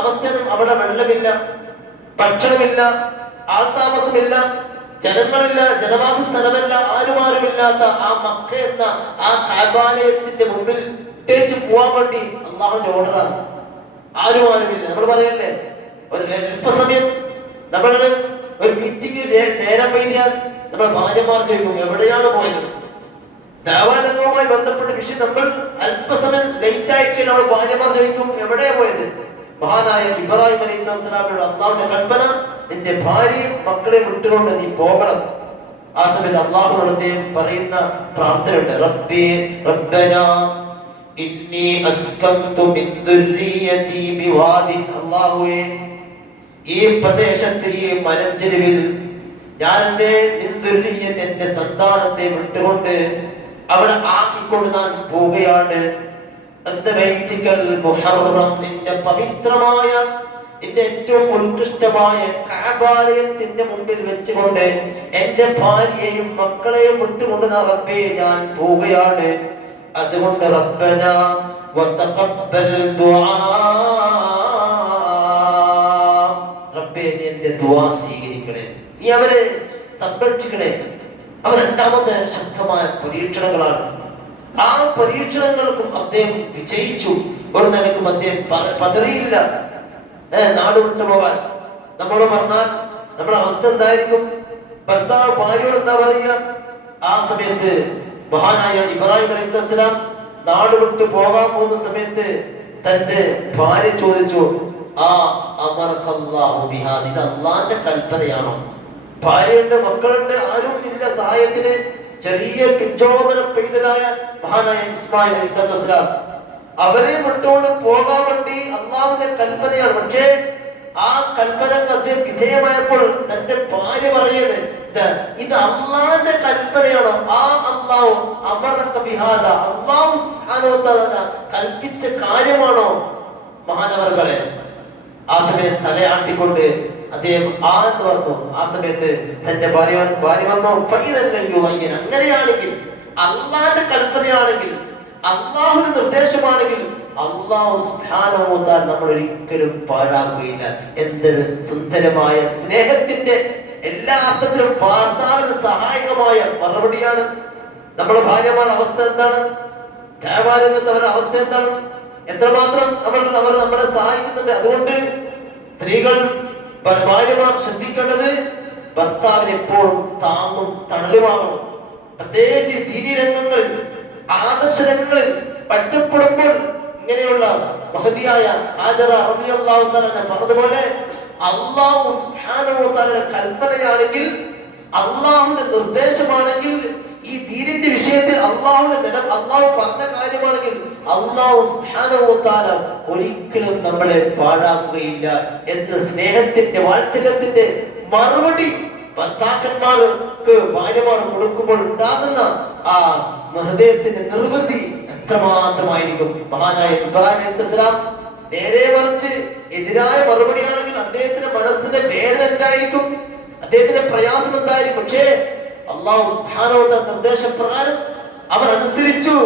അവസ്ഥ, അവിടെ വെള്ളമില്ല, ഭക്ഷണമില്ല, ആൾതാമസമില്ല, ജനങ്ങളില്ല, ജനവാസ സ്ഥലമല്ല, ആരുമാരുമില്ലാത്ത ആ മക്ക എന്ന ആ കഅബാലയത്തിന്റെ മുമ്പിൽ ഇട്ടേച്ച് പോവാൻ വേണ്ടി അള്ളാഹുവിന്റെ ഓർഡറാണ്. ആരുമാരുമില്ല. നമ്മൾ പറയല്ലേ, ഒരു അല്പസമയം നമ്മളുടെ ഒരു മീറ്റിംഗ് നേരം വൈകിയാൽ നമ്മുടെ ഭാര്യമാർ ചോദിക്കും എവിടെയാണ് പോയത്. ദഅവാരംഗവുമായി ബന്ധപ്പെട്ട വിഷയം നമ്മൾ അല്പസമയം ലേറ്റ് ആയിക്കഴിഞ്ഞാൽ നമ്മുടെ ഭാര്യമാർ ചോദിക്കും എവിടെയാ പോയത്. മഹാനായ ഇബ്രാഹിം അലൈഹി സ്വലാമിനോട് അള്ളാഹുവിന്റെ കൽപ്പന, നിന്റെ ഭാര്യയും മക്കളെയും വിട്ടുകൊണ്ട് നീ പോകണം. ആ സമയത്ത് അള്ളാഹുവിനോട് അദ്ദേഹം പറയുന്ന പ്രാർത്ഥനയുണ്ട്. റബ്ബി റബ്ബനാ ഇന്നി അസ്കന്തു മിൻ ദുർരിയതി ബിവാദിൻ. അല്ലാഹുവേ, ഈ പ്രദേശത്ത്, ഈ മലഞ്ചെരുവിൽ ഞാൻ എന്റെ സന്താനത്തെ വിട്ടുകൊണ്ട് അവിടെ ആക്കിക്കൊണ്ട് ഞാൻ പോവുകയാണ്. നിന്റെ പവിത്രമായ, നിന്റെ ഏറ്റവും ഉത്കൃഷ്ടമായ കഅബാലയത്തിന്റെ മുമ്പിൽ വെച്ചുകൊണ്ട് എന്റെ ഭാര്യയെയും മക്കളെയും വിട്ടുകൊണ്ട് റബ്ബേ ഞാൻ പോവുകയാണ്. അതുകൊണ്ട് റബ്ബനാ വതഖബ്ബൽ ദുആ, റബ്ബേ നീ എന്റെ ദുആ സ്വീകരിക്കണേ, നീ അവരെ സംരക്ഷിക്കണേ. അവർ രണ്ടാമത്തെ ശക്തമായ പരീക്ഷണങ്ങളാണ്. ആ പരീക്ഷണങ്ങൾക്കും അദ്ദേഹം വിജയിച്ചു. ഒരു നിലക്കും അദ്ദേഹം പതറിയില്ല. നാട് വിട്ടു പോകാൻ നമ്മളോട് പറഞ്ഞാൽ നമ്മുടെ അവസ്ഥ എന്തായിരിക്കും? ഭർത്താവ് ഭാര്യയോട് എന്താ പറയുക? ആ സമയത്ത് മഹാനായ ഇബ്രാഹിം അലൈഹിസ്സലാം നാട് വിട്ടു പോകാൻ പോകുന്ന സമയത്ത് തന്റെ ഭാര്യ ചോദിച്ചു, ആ അമറക്കല്ലാഹു ബിഹാ, ഇത് അള്ളാന്റെ കൽപ്പനയാണോ? ഭാര്യയുണ്ട്, മക്കളുണ്ട്, ആരും ഇല്ല സഹായത്തിന്. ചെറിയ പിഞ്ചോമന പൈതലായ മഹാനായ ഇസ്മായിൽ അലൈഹിസ്സലാം അവരെ വിട്ടുകൊണ്ട് പോകാൻ വേണ്ടി അള്ളാഹുവിന്റെ കൽപ്പനയാണ്. പക്ഷേ ആ കൽപ്പനക്ക് അദ്ദേഹം വിധേയമായപ്പോൾ തന്റെ ഭാര്യ പറയുന്നത്, ഇത് അള്ളാഹിന്റെ കൽപ്പനയാണോ? ആ അള്ളാഹു അമറക ബിഹാദ, അള്ളാഹു സുബ്ഹാനഹു വ തആല കൽപ്പിച്ച കാര്യമാണോ? മഹാനവർകളെ, ആ സമയത്ത് തലയാട്ടിക്കൊണ്ട് അദ്ദേഹം എന്ന് പറഞ്ഞു. ആ സമയത്ത് തന്റെ ഭാര്യ പറഞ്ഞു, അങ്ങനെയാണെങ്കിൽ, അള്ളാഹിന്റെ കൽപ്പനയാണെങ്കിൽ, അള്ളാഹുവിന്റെ നിർദ്ദേശമാണെങ്കിൽ അള്ളാഹു സുബ്ഹാനഹു വ തആല നമ്മൾ ഒരിക്കലും പാഴാക്കുകയില്ല. എന്തൊരു സുന്ദരമായ സ്നേഹത്തിന്റെ എല്ലാ അർത്ഥത്തിലും ഭർത്താവിന് സഹായകമായ മറുപടിയാണ്. നമ്മുടെ ഭാര്യമാരുടെ അവസ്ഥ എന്താണ്? ദഅവാരംഗത്ത് അവരുടെ അവസ്ഥ എന്താണ്? എത്രമാത്രം അവർ നമ്മളെ സഹായിക്കുന്നുണ്ട്. അതുകൊണ്ട് സ്ത്രീകൾ, ഭാര്യമാർ ശ്രദ്ധിക്കേണ്ടത് ഭർത്താവിന് എപ്പോഴും താങ്ങും തണലുമാകണം. പ്രത്യേകിച്ച് ദീനി രംഗങ്ങളിൽ, ആദർശ രംഗങ്ങളിൽ പറ്റപ്പെടുമ്പോൾ ഇങ്ങനെയുള്ള മഹതിയായ ഹാജറ റളിയല്ലാഹു തആല പറഞ്ഞതുപോലെ അല്ലാഹു സുബ്ഹാനഹു വ തആലയുടെ കൽപ്പനയാണെങ്കിൽ, അല്ലാഹുവിന്റെ നിർദ്ദേശമാണെങ്കിൽ, ഈ ദീനിന്റെ വിഷയത്തിൽ അല്ലാഹു പറഞ്ഞ കാര്യമാണെങ്കിൽ അല്ലാഹു സുബ്ഹാനഹു വ തആല ഒരിക്കലും നമ്മളെ പാഴാക്കുകയില്ല എന്ന സ്നേഹത്തിന്റെ, വാത്സല്യത്തിന്റെ മറുപടി ഭർത്താക്കന്മാർക്ക് ഭാര്യമാർ കൊടുക്കുമ്പോൾ ഉണ്ടാകുന്ന ആ ഹൃദയത്തിന്റെ നിർവൃതി എത്രമാത്രമായിരിക്കും. മഹാനായ ഇബ്രാഹിം അലൈഹിസ്സലാം നേരെ മറിച്ച് എതിരായ മറുപടിയാണെങ്കിൽ അദ്ദേഹത്തിന്റെ മനസ്സിന്റെ വേദന എന്തായിരിക്കും, അദ്ദേഹത്തിന്റെ പ്രയാസം എന്തായിരിക്കും. പക്ഷേ അല്ലാഹു സുബ്ഹാനഹു വ തആല നിർദ്ദേശപ്രകാരം അവർ അനുസരിച്ചു.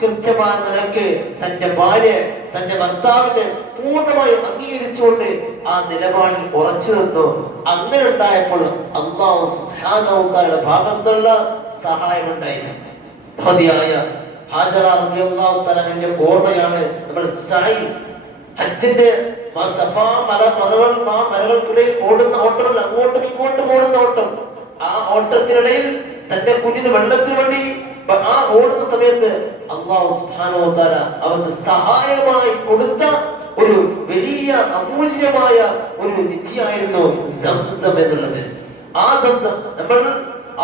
കൃത്യമായ നിലക്ക് തന്റെ ഭാര്യ തന്റെ ഭർത്താവിനെ പൂർണ്ണമായി അംഗീകരിച്ചുകൊണ്ട് ആ നിലപാടിൽ ഉറച്ചു നിന്നു. അങ്ങനെ ഉണ്ടായപ്പോൾ അല്ലാഹു സുബ്ഹാനഹു വ തആലയുടെ ഭാഗത്തുള്ള സഹായം ഉണ്ടായി. ഹദിയായ ഹാജറ റളിയല്ലാഹു തആലയുടെ ഓർമ്മയാണ് നമ്മൾ സഈ ഹജ്ജിന്റെ സഫാ മലകൾക്കിടയിൽ ഓടുന്ന ഓട്ടം, അങ്ങോട്ടും ഇങ്ങോട്ടും ഓടുന്ന ഓട്ടം. ആ ഓട്ടത്തിനിടയിൽ തന്റെ കുഞ്ഞിന് വെള്ളത്തിന് വേണ്ടി ആ ഓടുന്ന സമയത്ത് അല്ലാഹു സുബ്ഹാനഹു വ തആല അവർക്ക് സഹായമായി കൊടുത്ത ഒരു വലിയ അമൂല്യമായ ഒരു നിധിയായിരുന്നു സംസം എന്നുള്ളത്. ആ സംസം നമ്മൾ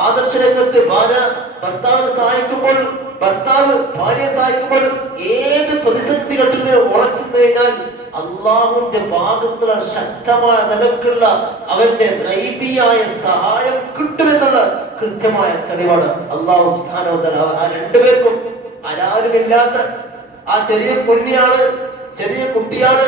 ആദർശ രംഗത്ത് ഭാര്യ ഭർത്താവിനെ സഹായിക്കുമ്പോൾ, ഭർത്താവ് ഭാര്യയെ സഹായിക്കുമ്പോൾ ഏത് പ്രതിസന്ധി ഘട്ടത്തിൽ ഉറച്ചു കഴിഞ്ഞാൽ അള്ളാഹുവിന്റെ ഭാഗത്തുള്ള ശക്തമായ നിലക്കുള്ള അവന്റെ ഗൈബിയായ സഹായം കിട്ടുമെന്നുള്ള കൃത്യമായ തെളിവാണ്. അല്ലാഹു സുബ്ഹാനഹു വ തആല ആ രണ്ടുപേർക്കും ആരാരുമില്ലാത്ത ആ ചെറിയ കുഞ്ഞിയാണ്, ചെറിയ കുട്ടിയാണ്,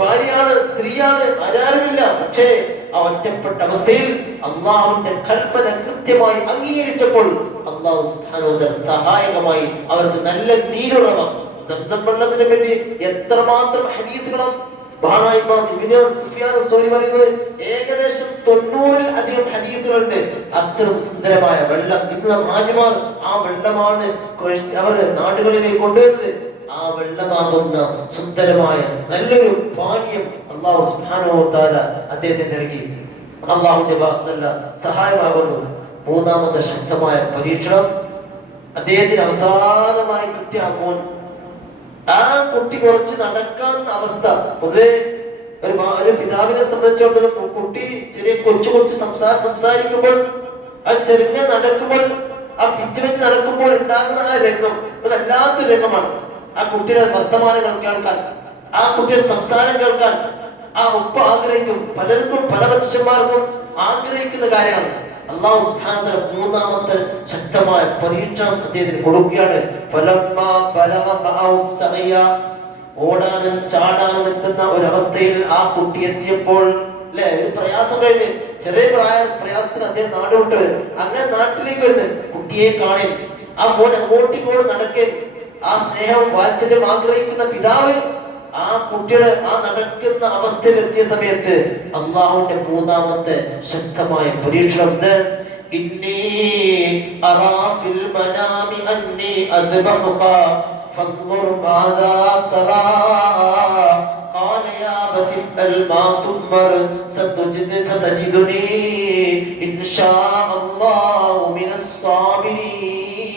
ഭാര്യയാണ്, സ്ത്രീയാണ്, ആരാരുമില്ല. പക്ഷേ ആ ഒറ്റപ്പെട്ട അവസ്ഥയിൽ അള്ളാഹുവിന്റെ കൽപ്പന കൃത്യമായി അംഗീകരിച്ചപ്പോൾ അല്ലാഹു സുബ്ഹാനഹു വ തആല സഹായകമായി അവർക്ക് നല്ല നീരുറവ. സംസം വെള്ളത്തിനെ പറ്റി എത്രമാത്രം ഹദീസുകളാണ്. മഹാനായ ഇമാം ഇബ്നു സുഫിയാൻ അസ്-സൗരി പറയുന്നത് ഏകദേശം 90-ൽ അധികം ഹദീസുകളുണ്ട്. അത്രയും സുന്ദരമായ വെള്ളം ഇന്ന് ഹാജിമാർ ആ വെള്ളമാണ് അവർ നാടുകളിലേക്ക് കൊണ്ടുവരുന്നത്. ആ വെള്ളമാകുന്ന സുന്ദരമായ നല്ലൊരു പാനീയം അല്ലാഹു സുബ്ഹാനഹു വ തആല അദ്ദേഹത്തിന് നൽകി. അല്ലാഹുവിന്റെ ഭാഗത്തുള്ള സഹായമാകുന്നു. മൂന്നാമത്തെ ശക്തമായ പരീക്ഷണം അദ്ദേഹത്തിന് അവസാനമായി കിട്ടിയ ആ കുട്ടി കുറച്ച് നടക്കാൻ അവസ്ഥ. പൊതുവെ ഒരു പിതാവിനെ സംബന്ധിച്ചിടത്തോളം കുട്ടി ചെറിയ കൊച്ചു സംസാരിക്കുമ്പോൾ, ആ ചെറുങ്ങ നടക്കുമ്പോൾ, ആ പിച്ച് വെച്ച് നടക്കുമ്പോൾ ഉണ്ടാകുന്ന ആ രംഗം അത് വല്ലാത്തൊരു രംഗമാണ്. ആ കുട്ടിയുടെ വർത്തമാനങ്ങൾ കേൾക്കാൻ, ആ കുട്ടിയുടെ സംസാരം കേൾക്കാൻ ആ ഉപ്പ ആഗ്രഹിക്കും. പലർക്കും പല മനുഷ്യന്മാർക്കും ആഗ്രഹിക്കുന്ന കാര്യമാണ്. അല്ലാഹു സുബ്ഹാനഹു വ തആല മൂന്നാമത്തെ ശക്തമായ പരീക്ഷണം അദ്ദേഹത്തിന് കൊടുക്കുകയാണ്. ഓടാനും ചാടാനും എത്തുന്ന ഒരവസ്ഥയിൽ ആ കുട്ടി എത്തിയപ്പോൾ, അല്ലെ, ഒരു പ്രയാസം കഴിഞ്ഞ് ചെറിയ പ്രയാസത്തിന് അദ്ദേഹം നാട് വിട്ട് അങ്ങനെ നാട്ടിലേക്ക് വരുന്നു. കുട്ടിയെ കാണേ, ആ മോൻ അങ്ങോട്ടിങ്ങോട്ട് നടക്കേ, ആ സ്നേഹവും വാത്സല്യം ആഗ്രഹിക്കുന്ന പിതാവ് ആ കുട്ടിയുടെ ആ നടക്കുന്ന അവസ്ഥയിൽ എത്തിയ സമയത്ത് അല്ലാഹുവിന്റെ മൂന്നാമത്തെ ശക്തമായ പരീക്ഷണം ഇന്നി അറാ ഫിൽ മനാമി അന്നി അദ്ബഹുക ഫൻദുർ മാദാ തറാ ഖാല യാ അബതി ഫഅൽ മാ തുമർ സതജിദുനി ഇൻഷാ അല്ലാഹു മിനസ് സാബിരീൻ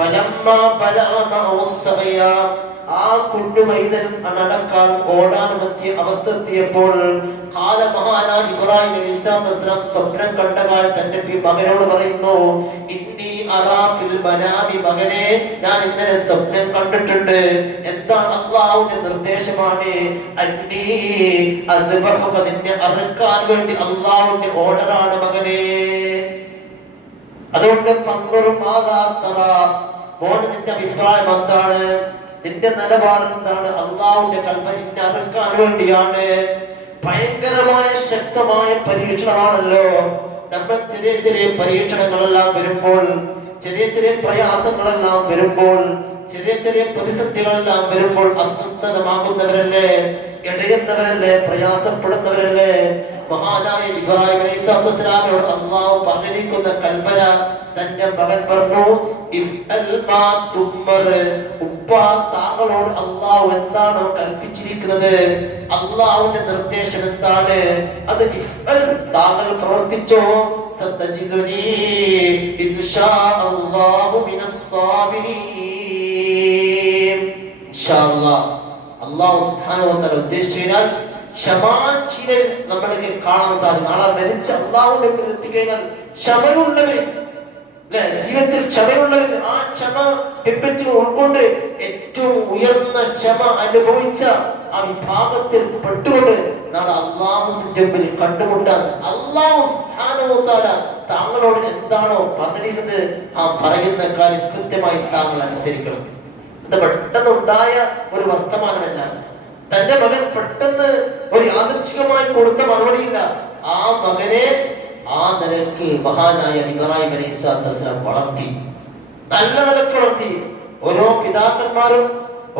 ഫലമ്മാ ബലഅ മഅഉസ്സയ ആ കുഞ്ഞു വൈദനും നടക്കാൻ ഓടാനും എത്തിയ അവസ്ഥ എത്തിയപ്പോൾ മഹാനായ ഇബ്രാഹിം അലൈഹിസ്സലാം സ്വപ്നം കണ്ട കാലം തന്റെ മകനോട് പറയുന്നു, ഇന്നി അറാ ഫിൽ മനാമി, മകനെ ഞാൻ ഇന്നലെ സ്വപ്നം കണ്ടിട്ടുണ്ട്. എന്താണ്? അല്ലാഹുവിന്റെ നിർദ്ദേശമാണ്. അന്നീ അസ്ബഹുക, നിന്നെ അറുക്കാൻ വേണ്ടി അല്ലാഹുവിന്റെ ഓർഡറാണ് മകനെ. അതുകൊണ്ട് മോന് നിന്റെ അഭിപ്രായം എന്താണ്? നിന്റെ നിലപാട് എന്താണ്? അല്ലാഹുവിന്റെ കൽപ്പന നിന്നെ അറുക്കാൻ വേണ്ടിയാണ്. ഭയങ്കരമായ ശക്തമായ പരീക്ഷണമാണല്ലോ. നമ്മൾ ചെറിയ ചെറിയ പരീക്ഷണങ്ങളെല്ലാം വരുമ്പോൾ, ചെറിയ ചെറിയ പ്രയാസങ്ങളെല്ലാം വരുമ്പോൾ, ചെറിയ ചെറിയ പ്രതിസന്ധികളെല്ലാം വരുമ്പോൾ അസ്വസ്ഥതമാകുന്നവരല്ലേ, ഇടയുന്നവരല്ലേ, പ്രയാസപ്പെടുന്നവരല്ലേ. മഹാനായ ഇബ്രാഹിം അലൈഹിസ്സലാമിനോട് അല്ലാഹു പറഞ്ഞിരിക്കുന്ന കൽപ്പന, തന്റെ മകൻ പറഞ്ഞു, ഉപ്പ താങ്കളോട് അല്ലാഹു എന്താണോ കൽപ്പിച്ചിരിക്കുന്നത്, അല്ലാഹുവിന്റെ നിർദ്ദേശം എന്താണ്, അത് താങ്കൾ പ്രവർത്തിച്ചോ. സതജിദുനി ഇൻഷാ അല്ലാഹു മിനസ് സാബിരീൻ. ഇൻഷാ അല്ലാഹ് അല്ലാഹു സുബ്ഹാനഹു വ തആല ഉദ്ദേശിച്ചാൽ ക്ഷമാശീലൻ നമ്മൾക്ക് കാണാൻ സാധിക്കും. നാളെ മരിച്ച അല്ലാഹുവിന്റെ മുന്നിൽ എത്തിക്കഴിഞ്ഞാൽ ക്ഷമയുള്ളവർ, ജീവിതത്തിൽ ക്ഷമയുള്ളവർ, ആ ക്ഷമ പിൻപറ്റി ഉൾക്കൊണ്ട് ഏറ്റവും ഉയർന്ന ക്ഷമ അനുഭവിച്ച ആ വിഭാഗത്തിൽ പെട്ടുകൊണ്ട് നാളെ അല്ലാഹുവിന്റെ മുമ്പിൽ കണ്ടുമുട്ടാൻ അല്ലാഹു സുബ്ഹാനഹു വ തആല താങ്കളോട് എന്താണോ പറഞ്ഞിരിക്കുന്നത് ആ പറയുന്ന കാര്യം കൃത്യമായി താങ്കൾ അനുസരിക്കണം. ഇത് പെട്ടെന്ന് ഉണ്ടായ ഒരു വർത്തമാനമല്ല. തന്റെ മകൻ പെട്ടെന്ന് ഒരു യാദൃച്ഛികമായി കൊടുത്ത മറുപടിയില്ല. ആ മകനെ ആ നിലക്ക് മഹാനായ ഇബ്രാഹിം അലൈഹിസ്സലാത്തു വസ്സലാം വളർത്തി, നല്ല നിലക്ക് വളർത്തി. ഓരോ പിതാക്കന്മാരും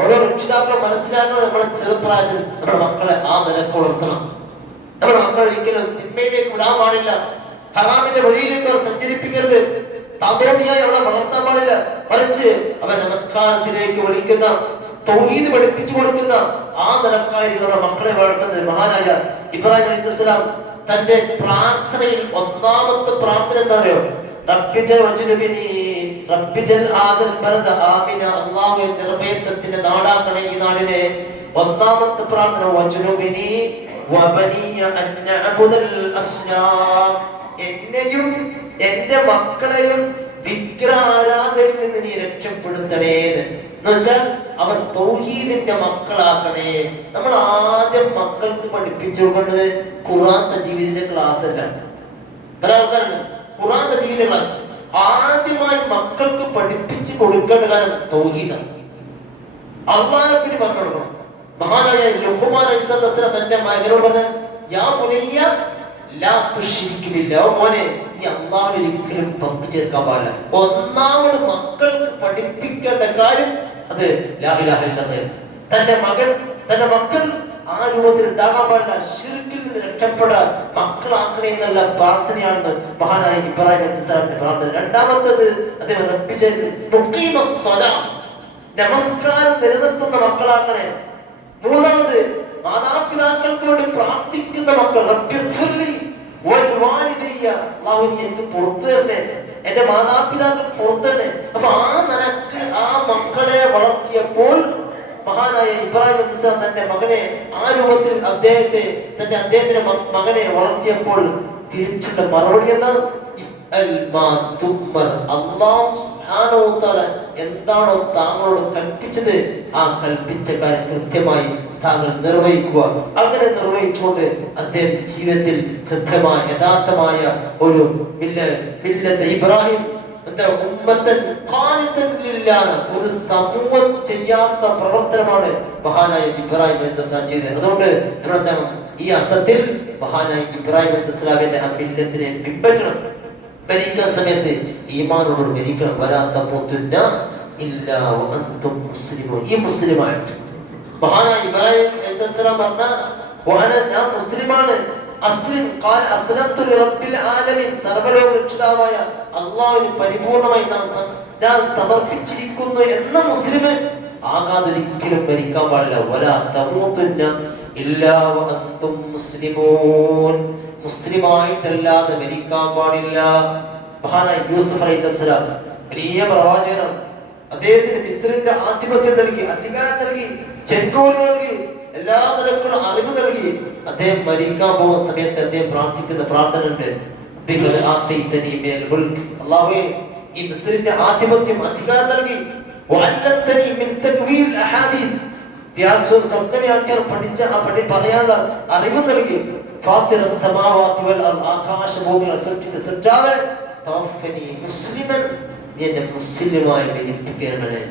ഓരോ രക്ഷിതാക്കളും മനസ്സിലാക്കുന്നത് നമ്മുടെ ചെറുപ്രായത്തിൽ നമ്മുടെ മക്കളെ ആ നിലക്ക് വളർത്തണം. നമ്മുടെ മക്കളെ ഒരിക്കലും തിന്മയിലേക്ക് വിടാൻ പാടില്ല, ഹറാമിന്റെ വഴിയിലേക്ക് അവർ സഞ്ചരിപ്പിക്കരുത്, താന്തോന്നിയായി അവളെ വളർത്താൻ പാടില്ല. മറിച്ച് അവൻ നമസ്കാരത്തിലേക്ക് വിളിക്കുന്ന, തൗഹീദ് പഠിപ്പിച്ചു കൊടുക്കുന്ന ആ നിലക്കായിരിക്കും നമ്മുടെ മക്കളെ വളർത്തുന്നത്. മഹാനായ ഇബ്രാഹിം അലൈഹിസ്സലാം തന്റെ പ്രാർത്ഥനയിൽ ഒന്നാമത്തെ പ്രാർത്ഥന എന്താ അറിയോ? നിർഭയത്വത്തിന്റെ നാടാക്കണേ ഈ നാടിനെ. ഒന്നാമത്തെ പ്രാർത്ഥന എന്നെയും എന്റെ മക്കളെയും വിഗ്രഹാരാധനയിൽ നിന്ന് നീ രക്ഷപ്പെടുത്തണേന്ന്. എന്ന് വെച്ചാൽ അവർ തൗഹീദിന്റെ മക്കളാക്കണേ. നമ്മൾ ആദ്യം മക്കൾക്ക് പഠിപ്പിച്ചു കൊടുക്കേണ്ടത് ഖുർആന്റെ ജീവിതത്തിന്റെ ക്ലാസ് അല്ല. പല ആൾക്കാരാണ് ഖുർആന്റെ ജീവിത ക്ലാസ് ആദ്യമായി മക്കൾക്ക് പഠിപ്പിച്ചു കൊടുക്കേണ്ട കാര്യം തൗഹീദാണ്. അല്ലാഹുവിനെ പറ്റി പറഞ്ഞു കൊടുക്കണം. മഹാനായ ലുഖ്മാൻ അലൈഹിസ്സലാം തന്റെ മകനോട് പറഞ്ഞ യാ ബുനയ്യ ലാ തുശ്രിക് ബില്ലാഹ്, മോനെ നീ അല്ലാഹുവിനെ ഒരിക്കലും പങ്കു ചേർക്കാൻ പാടില്ല. ഒന്നാമത് മക്കൾക്ക് പഠിപ്പിക്കേണ്ട കാര്യം അത് ലാ ഇലാഹ ഇല്ലല്ലാഹ്. തന്റെ മക്കൾ ആ രൂപത്തിൽ ഉണ്ടാകാൻ പാടില്ല, ശിർക്കിൽ നിന്ന് രക്ഷപ്പെട മക്കളാക്കണേ എന്നുള്ള പ്രാർത്ഥനയാണെന്ന് മഹാനായ ഇബ്രാഹിം അലൈഹിസ്സലാമിന്റെ പ്രാർത്ഥന. രണ്ടാമത്തത് അദ്ദേഹം നമസ്കാരം നിലനിർത്തുന്ന മക്കളാക്കണേ. മൂന്നാമത് മാതാപിതാക്കൾക്ക് വേണ്ടി പ്രാർത്ഥിക്കുന്ന മക്കൾ. എനിക്ക് പുറത്തു തന്നെ, എന്റെ മാതാപിതാക്കൾ പുറത്തു തന്നെ. അപ്പൊ ആ നിലക്ക് ആ മക്കളെ വളർത്തിയപ്പോൾ മഹാനായ ഇബ്രാഹിം അലൈഹിസ്സലാം തന്റെ മകനെ ആ രൂപത്തിൽ അദ്ദേഹത്തിന്റെ മകനെ വളർത്തിയപ്പോൾ തിരിച്ചുള്ള മറുപടി എന്താ? അല്ലാഹു സുബ്ഹാനഹു വ തആല എന്താണോ താങ്കളോട് കൽപ്പിച്ചത് ആ കൽപ്പിച്ച കാര്യം കൃത്യമായി താങ്കൾ നിർവഹിക്കുക. അങ്ങനെ നിർവഹിച്ചുകൊണ്ട് അദ്ദേഹം ജീവിതത്തിൽ കൃത്യമായ യഥാർത്ഥമായ ഒരു ഇബ്രാഹിം ഒരു സമൂഹം ചെയ്യാത്ത പ്രവർത്തനമാണ് മഹാനായ ഇബ്രാഹിം അലൈഹിസ്സലാം ചെയ്തത്. അതുകൊണ്ട് ഈ അർത്ഥത്തിൽ മഹാനായ ഇബ്രാഹിം അലൈഹിസ്സലാമിന്റെ ആ മില്ലത്തിനെ പിൻപറ്റണം. മരിക്കുന്ന സമയത്ത് ഈമാനോട് മരിക്കണം. ഈ മുസ്ലിമായിട്ട് മഹാനായ ഇബ്രാഹിം അലൈഹിസ്സലാം പറഞ്ഞ ഞാൻ മുസ്ലിമാണ്. സർവ്വലോക രക്ഷിതാവായ അല്ലാഹുവിന് പരിപൂർണമായി ഞാൻ സമർപ്പിച്ചിരിക്കുന്നു എന്ന മുസ്ലിം ആകാതൊരിക്കലും മരിക്കാൻ പാടില്ല. വലാ തമൂതുന്ന ഇല്ലാ വഅൻതും മുസ്ലിമൂൻ, മുസ്ലിമായിട്ടല്ലാതെ മരിക്കാൻ പാടില്ല. മഹാനായ യൂസുഫ് അലൈഹിസ്സലാം വലിയ പ്രവാചകനാണ്. അദ്ദേഹത്തിന് മിസ്രിന്റെ ആധിപത്യം നൽകി, അധികാരം നൽകി, ചെങ്കോല് നൽകി, എല്ലാ നിലക്കുള്ള അറിവ് നൽകി. അദ്ദേഹം മരിക്കാൻ പോകുന്ന സമയത്ത് അദ്ദേഹം പ്രാർത്ഥിക്കുന്ന പ്രാർത്ഥന ഉണ്ട്. അല്ലാഹുവേ, ഈ മിസ്രിന്റെ ആധിപത്യം, അധികാരം നൽകി, സ്വപ്നവ്യാഖ്യാനം പഠിച്ച പറയാനുള്ള അറിവ് നൽകി. ആകാശഭൂമികളെ സൃഷ്ടിച്ച സൃഷ്ടാവേ, മുസ്ലിമൻ നീ എന്നെ മുസ്ലിമായി മരിപ്പിക്കണമേ,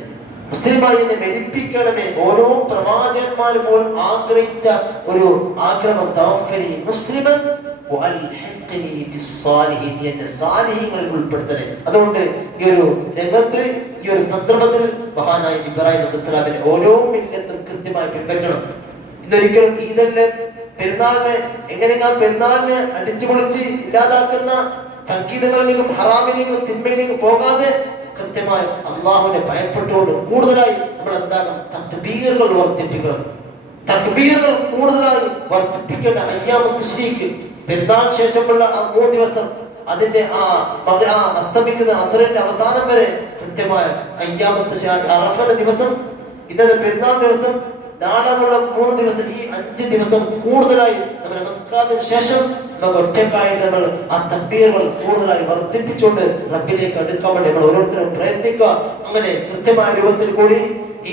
മുസ്ലിമായി എന്നെ മരിപ്പിക്കണമേ. ഓരോ പ്രവാചകന്മാരും പോലും ആഗ്രഹിച്ച ഒരു ആഗ്രഹം, മുസ്ലിമൻ സാലിഹീങ്ങളിൽ ഉൾപ്പെടുത്തണേ. അതുകൊണ്ട് ഈ ഒരു രംഗത്തിൽ, ഈ ഒരു സന്ദർഭത്തിൽ മഹാനായ ഇബ്രാഹിം അലൈഹിസ്സലാമിന്റെ ഓരോ മില്ലത്തും കൃത്യമായി പിൻപറ്റണം. ഇതൊരിക്കലും ഈദല്ലേ പെരുന്നാളിനെ എങ്ങനെയാ പെരുന്നാളിനെ അടിച്ചു പൊളിച്ച് ഇല്ലാതാക്കുന്ന സംഗീതങ്ങളിലേക്കും ഹറാമിലേക്കും തിന്മയിലേക്കും പോകാതെ കൃത്യമായി അള്ളാഹുവിനെ ഭയപ്പെട്ടുകൊണ്ട് കൂടുതലായി നമ്മൾ എന്താണ് തക്ബീറുകൾ വർദ്ധിപ്പിക്കണം. തക്ബീറുകൾ കൂടുതലായി വർദ്ധിപ്പിക്കേണ്ട അയ്യാമത്ത് തശ്രീഖ് പെരുന്നാൾ ശേഷമുള്ള ആ 3 ദിവസം, അതിന്റെ ആ അസ്തമിക്കുന്ന അസ്റിന്റെ അവസാനം വരെ കൃത്യമായ അയ്യാമത്ത് അറഫയുടെ ദിവസം, ഇന്നത്തെ പെരുന്നാൾ ദിവസം, നാളെയുള്ള 3 ദിവസം, ഈ 5 ദിവസം കൂടുതലായി നമ്മൾ നമസ്കാരത്തിന് ശേഷം നമുക്ക് ഒറ്റക്കായിട്ട് നമ്മൾ ആ തക്ബീറുകൾ കൂടുതലായി വർദ്ധിപ്പിച്ചുകൊണ്ട് റബ്ബിലേക്ക് അടുക്കാൻ വേണ്ടി നമ്മൾ ഓരോരുത്തരും പ്രയത്നിക്കുക. അങ്ങനെ കൃത്യമായ രൂപത്തിൽ കൂടി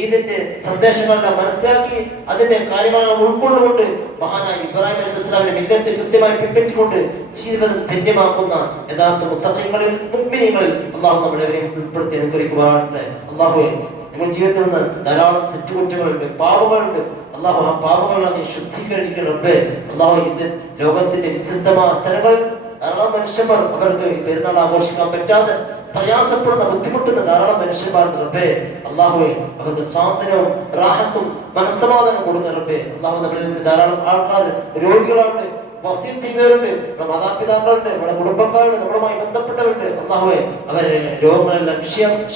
ഈദിന്റെ സന്ദേശങ്ങളെല്ലാം മനസ്സിലാക്കി അതിന്റെ കാര്യങ്ങൾ ഉൾക്കൊണ്ടുകൊണ്ട് മഹാനായ ഇബ്രാഹിം അലൈഹിസ്സലാമിന്റെ മില്ലത്തെ കൃത്യമായി പിൻപറ്റിക്കൊണ്ട് ജീവിതം ധന്യമാക്കുന്ന യഥാർത്ഥ മുത്തഖീങ്ങളിൽ മുഅ്മിനീങ്ങളിൽ അല്ലാഹു നമ്മളെവരെയും ഉൾപ്പെടുത്തി അനുഗ്രഹിക്കുമാറാകട്ടെ. അല്ലാഹുവേ, നമ്മുടെ ജീവിതത്തിൽ നിന്ന് ധാരാളം തെറ്റുകുറ്റങ്ങളുണ്ട്, പാപങ്ങളുണ്ട്. അല്ലാഹു ആ പാപങ്ങളെല്ലാം നീ ശുദ്ധീകരിക്കണം റബ്ബേ. അല്ലാഹു ഇന്ന് ലോകത്തിന്റെ വ്യത്യസ്തമായ സ്ഥലങ്ങളിൽ ധാരാളം മനുഷ്യന്മാർ അവർക്ക് പെരുന്നാൾ ആഘോഷിക്കാൻ പറ്റാതെ പ്രയാസപ്പെടുന്ന ബുദ്ധിമുട്ടുന്ന ധാരാളം മനുഷ്യന്മാർക്ക് റബ്ബേ. അല്ലാഹുവേ, അവർക്ക് സ്വാതന്ത്ര്യവും റാഹത്തും മനസ്സമാധാനം കൊടുക്കുന്ന റബ്ബേ. അല്ലാഹു നമ്മളിൽ നിന്ന് ധാരാളം ആൾക്കാർ രോഗികളുണ്ട്, വസീൽ ചെയ്തവരുണ്ട്, നമ്മുടെ മാതാപിതാക്കളുണ്ട്, നമ്മുടെ കുടുംബക്കാരുണ്ട്, നമ്മളുമായി ബന്ധപ്പെട്ടവരുണ്ട്. അല്ലാഹുവേ, അവരെ രോഗങ്ങളെല്ലാം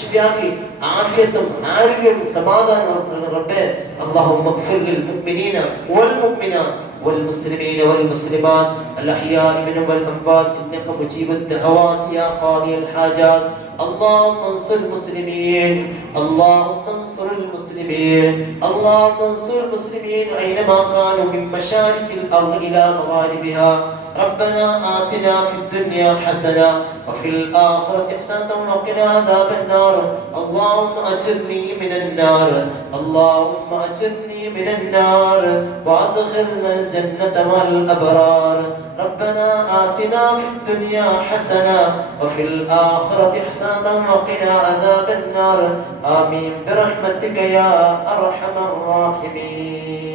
ശിഫിയാക്കി ആഫിയത്തും ആരോഗ്യവും സമാധാനവും നൽകുന്ന റബ്ബേ. അല്ലാഹുമ്മ ഗ്ഫിർ ലിൽ മുഅ്മിനീന വൽ മുഅ്മിനാത്ത് والمسلمين والمسلمات الأحياء منهم والأموات إنك مجيب الدعوات يا قاضي الحاجات. اللهم انصر المسلمين، اللهم انصر المسلمين، اللهم انصر المسلمين أينما كانوا من مشارق الأرض إلى مغاربها. ربنا آتنا في الدنيا حسنة وفي الآخرة حسنة وقنا عذاب النار. اللهم أجرني من النار، اللهم أجرني من النار وأدخلنا الجنة مع الأبرار. ربنا آتنا في الدنيا حسنة وفي الآخرة حسنة وقنا عذاب النار. آمين برحمتك يا أرحم الراحمين.